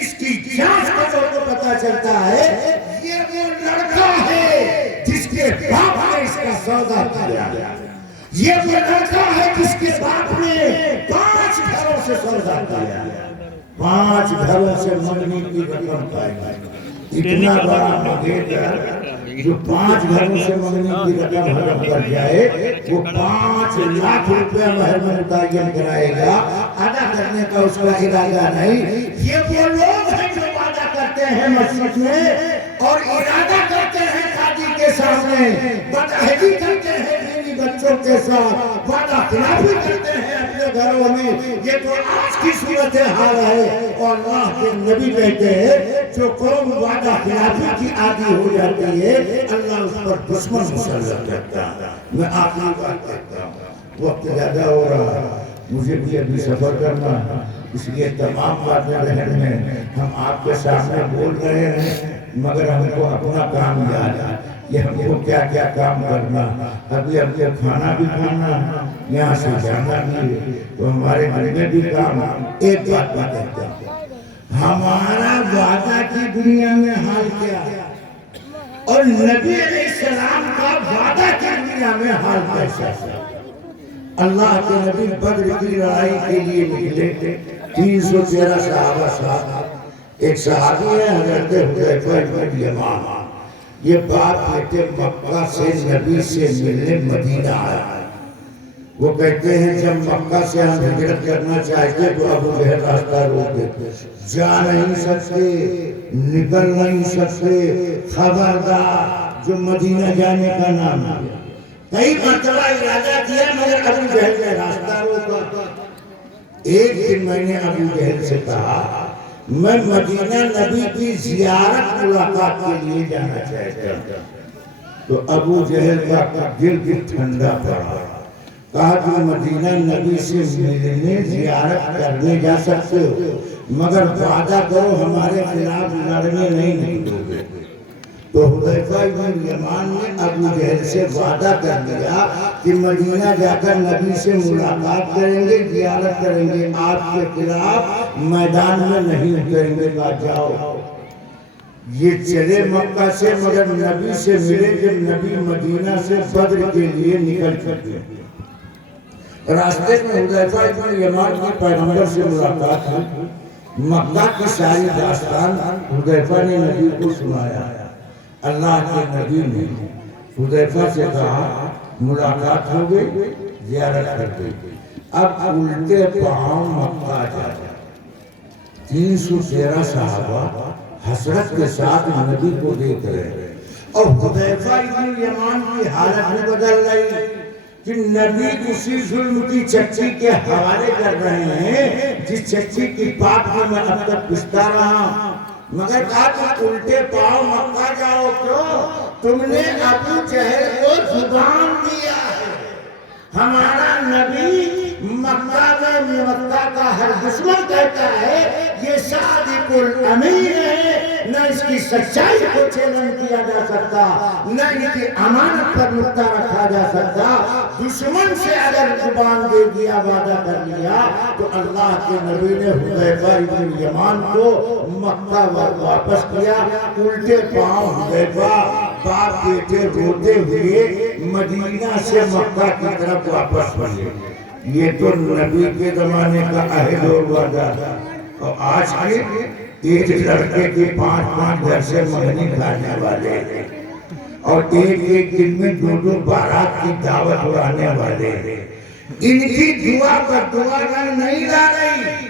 اس کی جانچ کرو تو پتہ چلتا ہے یہ وہ لڑکا ہے جس کے باپ نے اس کا سودا کیا، یہ وہ لڑکا ہے جس کے باپ نے 5 گھروں سے سودا کیا، 5 گھروں سے منگنی کی رقم پائی۔ اتنا بڑا مگیٹر جو 5 گھروں سے منگنی کی رقم حرم کر جائے وہ 5 لاکھ روپے مہر میں متعین کرائے گا، ادا کرنے کا اس کا ارادہ نہیں۔ یہ وہ لوگ ہیں جو وعدہ کرتے ہیں مسجد میں اور ارادہ کرتے ہیں قاضی کے سامنے، بدعہدی کرتے ہیں بیوی بچوں کے ساتھ، وعدہ خلافی کرتے ہیں اپنے گھروں میں۔ یہ تو آج کی صورتحال ہے اور اللہ کے نبی کہتے ہیں جو قوم وعدہ خلافی کی عادی ہو جاتی ہے اللہ اس پر دشمن مسلط کرتا ہے۔ میں آخری بات کہتا ہوں، وقت زیادہ ہو رہا ہے، مجھے بھی ابھی سفر کرنا ہے، اس لیے تمام باتیں ذہن میں ہم آپ کے سامنے بول رہے ہیں، مگر ہم کو اپنا کام یاد ہے کہ ہم کو کیا کیا کام کرنا، ابھی ہم کو کھانا بھی کھانا، یہاں سے جانا بھی، تو ہمارے گھر میں بھی کام۔ ایک بات میں کہتا ہوں، ہمارا وعدہ کی دنیا میں حال کیا ہے اور نبی علیہ السلام کا وعدہ کی دنیا میں حال کیسا ہے؟ اللہ کے نبی بدر کی لڑائی کے لیے نکلے، 313 صحابہ ساتھ، ایک صحابی ہے حضرت حذیفہ بن یمان، یہ باپ بیٹے مکہ سے نبی سے ملنے مدینہ آیا۔ وہ کہتے ہیں جب مکہ سے ہم ہجرت کرنا چاہتے تو ابو جہل راستہ روک دیتے، جا نہیں سکتے، نکل نہیں سکتے، خبردار جو مدینہ جانے کا نام ہے۔ کئی مرتبہ ارادہ کیا مگر ابو جہل نے راستہ روکا۔ ایک دن میں نے ابو جہل سے کہا میں مدینہ نبی کی زیارت ملاقات کے لیے جانا چاہتا ہوں، تو ابو جہل کا دل بھی ٹھنڈا پڑا، کہا کہ مدینہ نبی سے ملنے زیارت کرنے جا سکتے ہو مگر وعدہ کرو ہمارے خلاف لڑنے نہیں نکلو گے۔ تو حذیفہ بن یمان نے ابو جہل سے وعدہ کر دیا کہ مدینہ جا کر نبی سے ملاقات کریں گے، زیارت کریں گے، آپ کے خلاف میدان میں نہیں اتریں گے، کہا جاؤ۔ یہ چلے مکہ سے مگر نبی سے ملے جب نبی مدینہ سے بدر کے لیے نکل چکے۔ راستے میں حذیفہ بن یمان کی پیغمبر سے ملاقات ہوئی، مکہ کی ساری داستان حذیفہ نے نبی کو سنایا۔ اللہ کے نبی نے حذیفہ سے کہا ملاقات ہو گئی، زیارت کر گئی، اب الٹے پاؤں مکہ جا جا۔ 313 صحابہ حسرت کے ساتھ نبی کو دیکھ رہے اور حذیفہ بن یمان کی حالت میں بدل گئی کہ نبی اسی ظلم کی چچی کے حوالے کر رہے ہیں جس چچی کی پاپ میں میں اب تک پستا رہا، مگر کہا تم الٹے پاؤں مکہ جاؤ، کیوں؟ تم نے ابو جہل کو زبان دیا ہے، ہمارا نبی مکہ میں مکہ کا ہر دشمن کہتا ہے یہ صادق الامین ہے، نہ اس کی سچائی کو چیلنج کیا جا سکتا، نہ ان کی امانت پر نقطہ رکھا جا سکتا۔ دشمن سے اگر زبان دے دیا، وعدہ کر لیا، تو اللہ کے نبی نے حذیفہ بن یمان کو مکہ واپس کیا۔ الٹے پاؤں حذیفہ باپ بیٹے روتے ہوئے مدینہ سے مکہ کی طرف واپس ہوئے۔ یہ تو نبی کے زمانے کا عہد اور وعدہ تھا، اور آج کے ایک لڑکے کے 5 گھر سے مہنگی کھانے والے ہیں اور ایک دن میں 2 بارات کی دعوت اڑانے والے ہیں۔ ان کی دعا پر دعا رنگ نہیں لا رہی،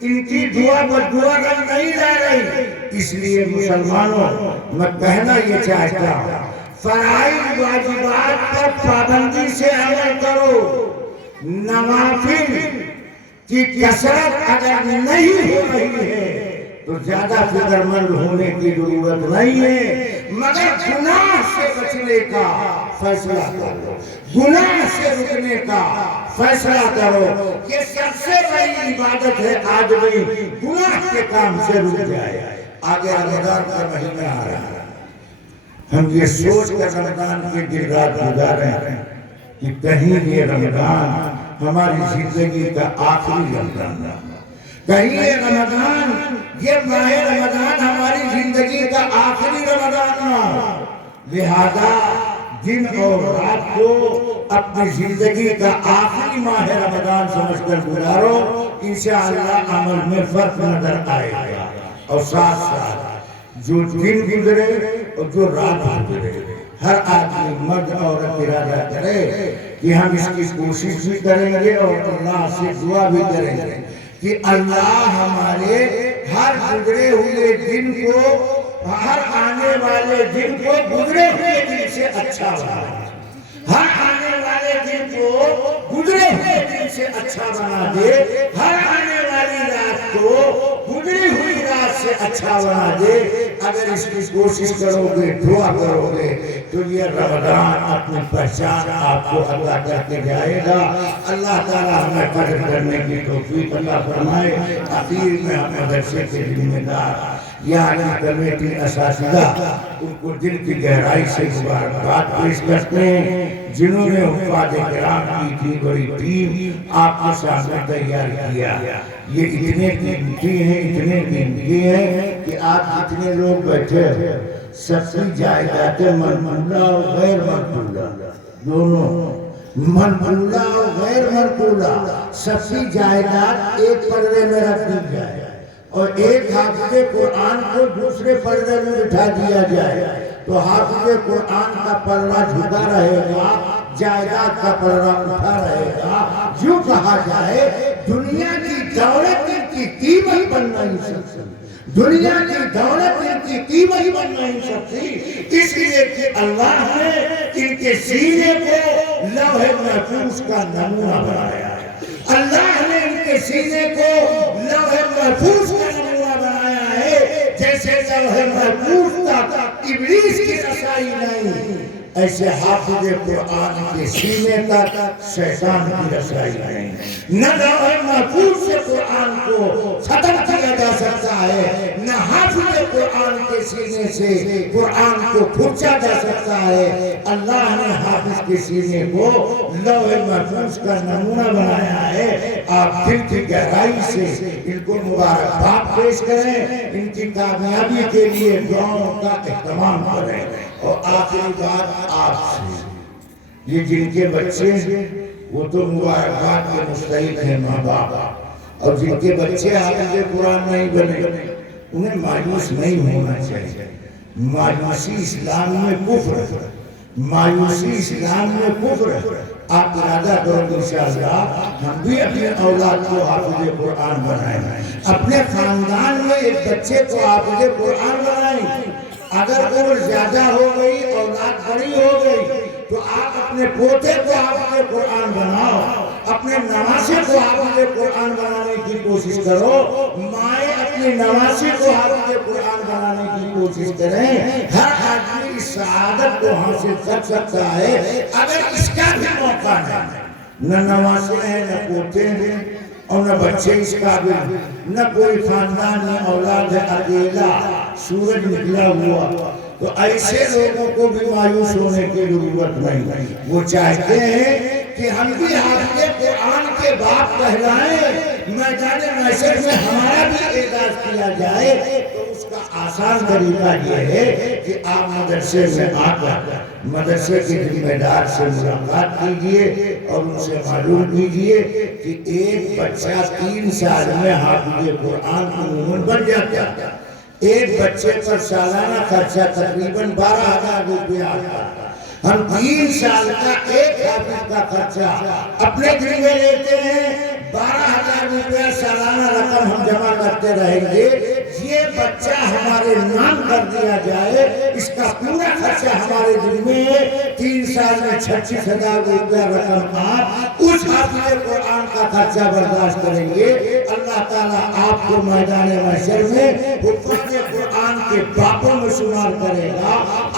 ان کی دعا پر دعا رنگ نہیں لا رہی۔ اس لیے مسلمانوں میں کہنا یہ چاہتا ہوں فرائض واجبات پر پابندی سے عمل کرو، نوافل کی کثرت اگر نہیں ہو رہی ہے تو زیادہ فکر مند ہونے کی ضرورت نہیں ہے، مگر گناہ سے بچنے کا فیصلہ کرو، گناہ سے رکنے کا فیصلہ کرو۔ یہ سب سے بڑی عبادت ہے آدمی گناہ کے کام سے رک جائے۔ آگے رمضان کا مہینہ آ رہا ہے، ہم یہ سوچ کر رمضان کے دن رات گزارے ہیں کہ کہیں یہ رمضان ہماری زندگی کا آخری رمضان ہے، کہیں یہ رمضان، یہ ماہ رمضان ہماری زندگی کا آخری رمضان ہے۔ لہذا دن اور رات کو اپنی زندگی کا آخری ماہ رمضان سمجھ کر گزارو، انشاءاللہ عمل میں فرق نظر آئے گا۔ اور ساتھ ساتھ جو دن گزرے اور جو رات گزرے، ہر آدمی مرد عورت ارادہ کرے کہ ہم اس کی کوشش بھی کریں گے اور اللہ سے دعا بھی کریں گے کہ اللہ ہمارے ہر گزرے ہوئے دن کو، ہر آنے والے دن کو گزرے ہوئے دن سے اچھا بنا، ہر آنے والے دن کو گزرے ہوئے دن سے اچھا بنا دے، ہر آنے والی رات کو گزری ہوئی رات سے اچھا بنا دے۔ اگر اس کی کوشش کرو گے، دعا کرو گے، تو یہ رمضان اپنی پہچان آپ کو عطا کر کے جائے گا۔ اللہ تعالیٰ ہمیں قدر کرنے کی توفیق عطا فرمائے۔ آخر میں ہم مدرسے کے ذمہ دار یعنی کمیٹی اساتذہ ان کو دل کی گہرائی سے مبارکباد پیش کرتے ہیں، جنہوں نے حفاظ کرام کی اتنی بڑی ٹیم آپ کے سامنے تیار کیا۔ یہ اتنے قیمتی ہیں کہ آپ جتنے لوگ بیٹھے سب کی جائیدادیں منقولہ اور غیر منقولہ دونوں، منقولہ اور غیر منقولہ سب کی جائیداد ایک پردے میں رکھ دی جائے اور ایک حافظ قرآن کو دوسرے پردے میں بٹھا دیا جائے تو حافظ قرآن کا پردہ جھکا رہے گا، جائیداد کا پردہ اٹھا رہے گا۔ یوں کہا جائے دنیا کی دولت ان کی قیمت بن نہیں سکتی، دنیا کی دولت ان کی قیمت بن نہیں سکتی، اس لیے کہ اللہ نے ان کے سینے کو لوح محفوظ کا نمونہ بنایا ہے۔ اللہ نے ان کے سینے کو لوح محفوظ کا نمونہ بنایا ہے، جیسے لوح محفوظ تک ابلیس کی رسائی نہیں، ایسے حافظ قرآن کے سینے تک شیطان کی رسائی نہیں۔ نہ لوح محفوظ سے قرآن کو ختم کیا جا سکتا ہے، نہ حافظ قرآن کے سینے سے قرآن کو کھرچا جا سکتا ہے۔ اللہ نے حافظ کے سینے کو لوح محفوظ کا نمونہ بنایا ہے۔ آپ دل کی گہرائی سے ان کو مبارکباد پیش کریں، ان کی کامیابی کے لیے دعاؤں کا اہتمام کریں۔ اور آخری بات آپ سے، یہ جن کے بچے ہیں وہ تو مبارکباد کے مستحق ہیں ماں باپ، اور جن کے بچے حافظ قرآن نہیں بنے انہیں مایوس نہیں ہونا چاہیے۔ مایوسی اسلام میں کفر، مایوسی اسلام میں کفر۔ آپ ارادہ کرو انشاءاللہ ہم بھی اپنے اولاد کو حافظ قرآن بنائیں، اپنے خاندان میں ایک بچے کو حافظ قرآن بنائیں۔ اگر عمر زیادہ ہو گئی، اولاد بڑی ہو گئی، تو آپ اپنے پوتے کو حافظ قرآن بناؤ، اپنے نواسے کو حافظ قرآن بنانے کی کوشش کرو، مائیں اپنی نواسے کو حافظ قرآن بنانے کی کوشش کریں۔ ہر آدمی اس سعادت کو حاصل کر سکتا ہے اگر اس کا بھی موقع نہیں۔ نہ نواسے ہیں، نہ پوتے ہیں، اور نہ بچے اس قابل، نہ کوئی خاندان میں اولاد ہے، اکیلا سورج نکلا ہوا، تو ایسے لوگوں کو بھی مایوس ہونے کی ضرورت نہیں۔ وہ چاہتے ہیں کہ ہم بھی حافظ قرآن کے باپ کہلائیں، میدان محشر میں ہمارا بھی اعزاز کیا جائے۔ تو اس کا آسان طریقہ یہ ہے کہ آپ مدرسے میں آ کر مدرسے کے ذمہ دار سے ملاقات کیجئے اور ان سے معلوم کیجئے کہ ایک بچہ 3 سال میں حافظ قرآن عموماً بن جاتا ہے۔ ایک بچے پر سالانہ خرچہ تقریباً 12,000 روپیہ آتا ہے۔ ہم 3 سال کا ایک حافظ کا خرچہ اپنے ذمہ میں لیتے ہیں، 12,000 روپیہ سالانہ رقم ہم جمع کرتے رہیں گے۔ یہ بچہ ہمارے نام کر دیا جائے، اس کا پورا خرچہ ہمارے ذمہ ہے۔ 3 سال میں 36,000 روپیہ رقم آپ اس حافظ قرآن کا خرچہ برداشت کریں گے۔ اللہ تعالیٰ آپ کو میدان محشر میں حفاظ قرآن کے باپوں میں شمار کرے گا۔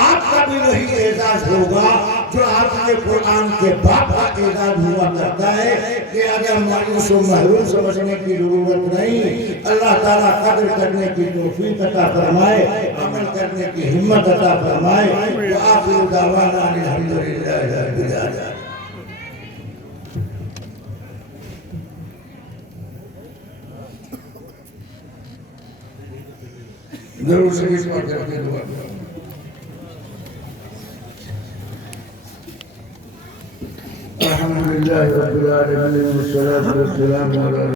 آپ کا بھی وہی اعزاز ہوگا جو حافظ قرآن کے باپ کا اعزاز ہوا کرتا ہے۔ لہذا مایوس و محروم سمجھنے کی ضرورت نہیں۔ اللہ تعالیٰ قدر کرنے کی توفیق عطا فرمائے، عمل کرنے کی ہمت عطا فرمائے۔ وآخر دعوانا الحمدللہ رب العالمین۔ درود شریف پڑھ کر کے دعا کرو۔ الحمدللہ رب العالمین والصلاة والسلام علی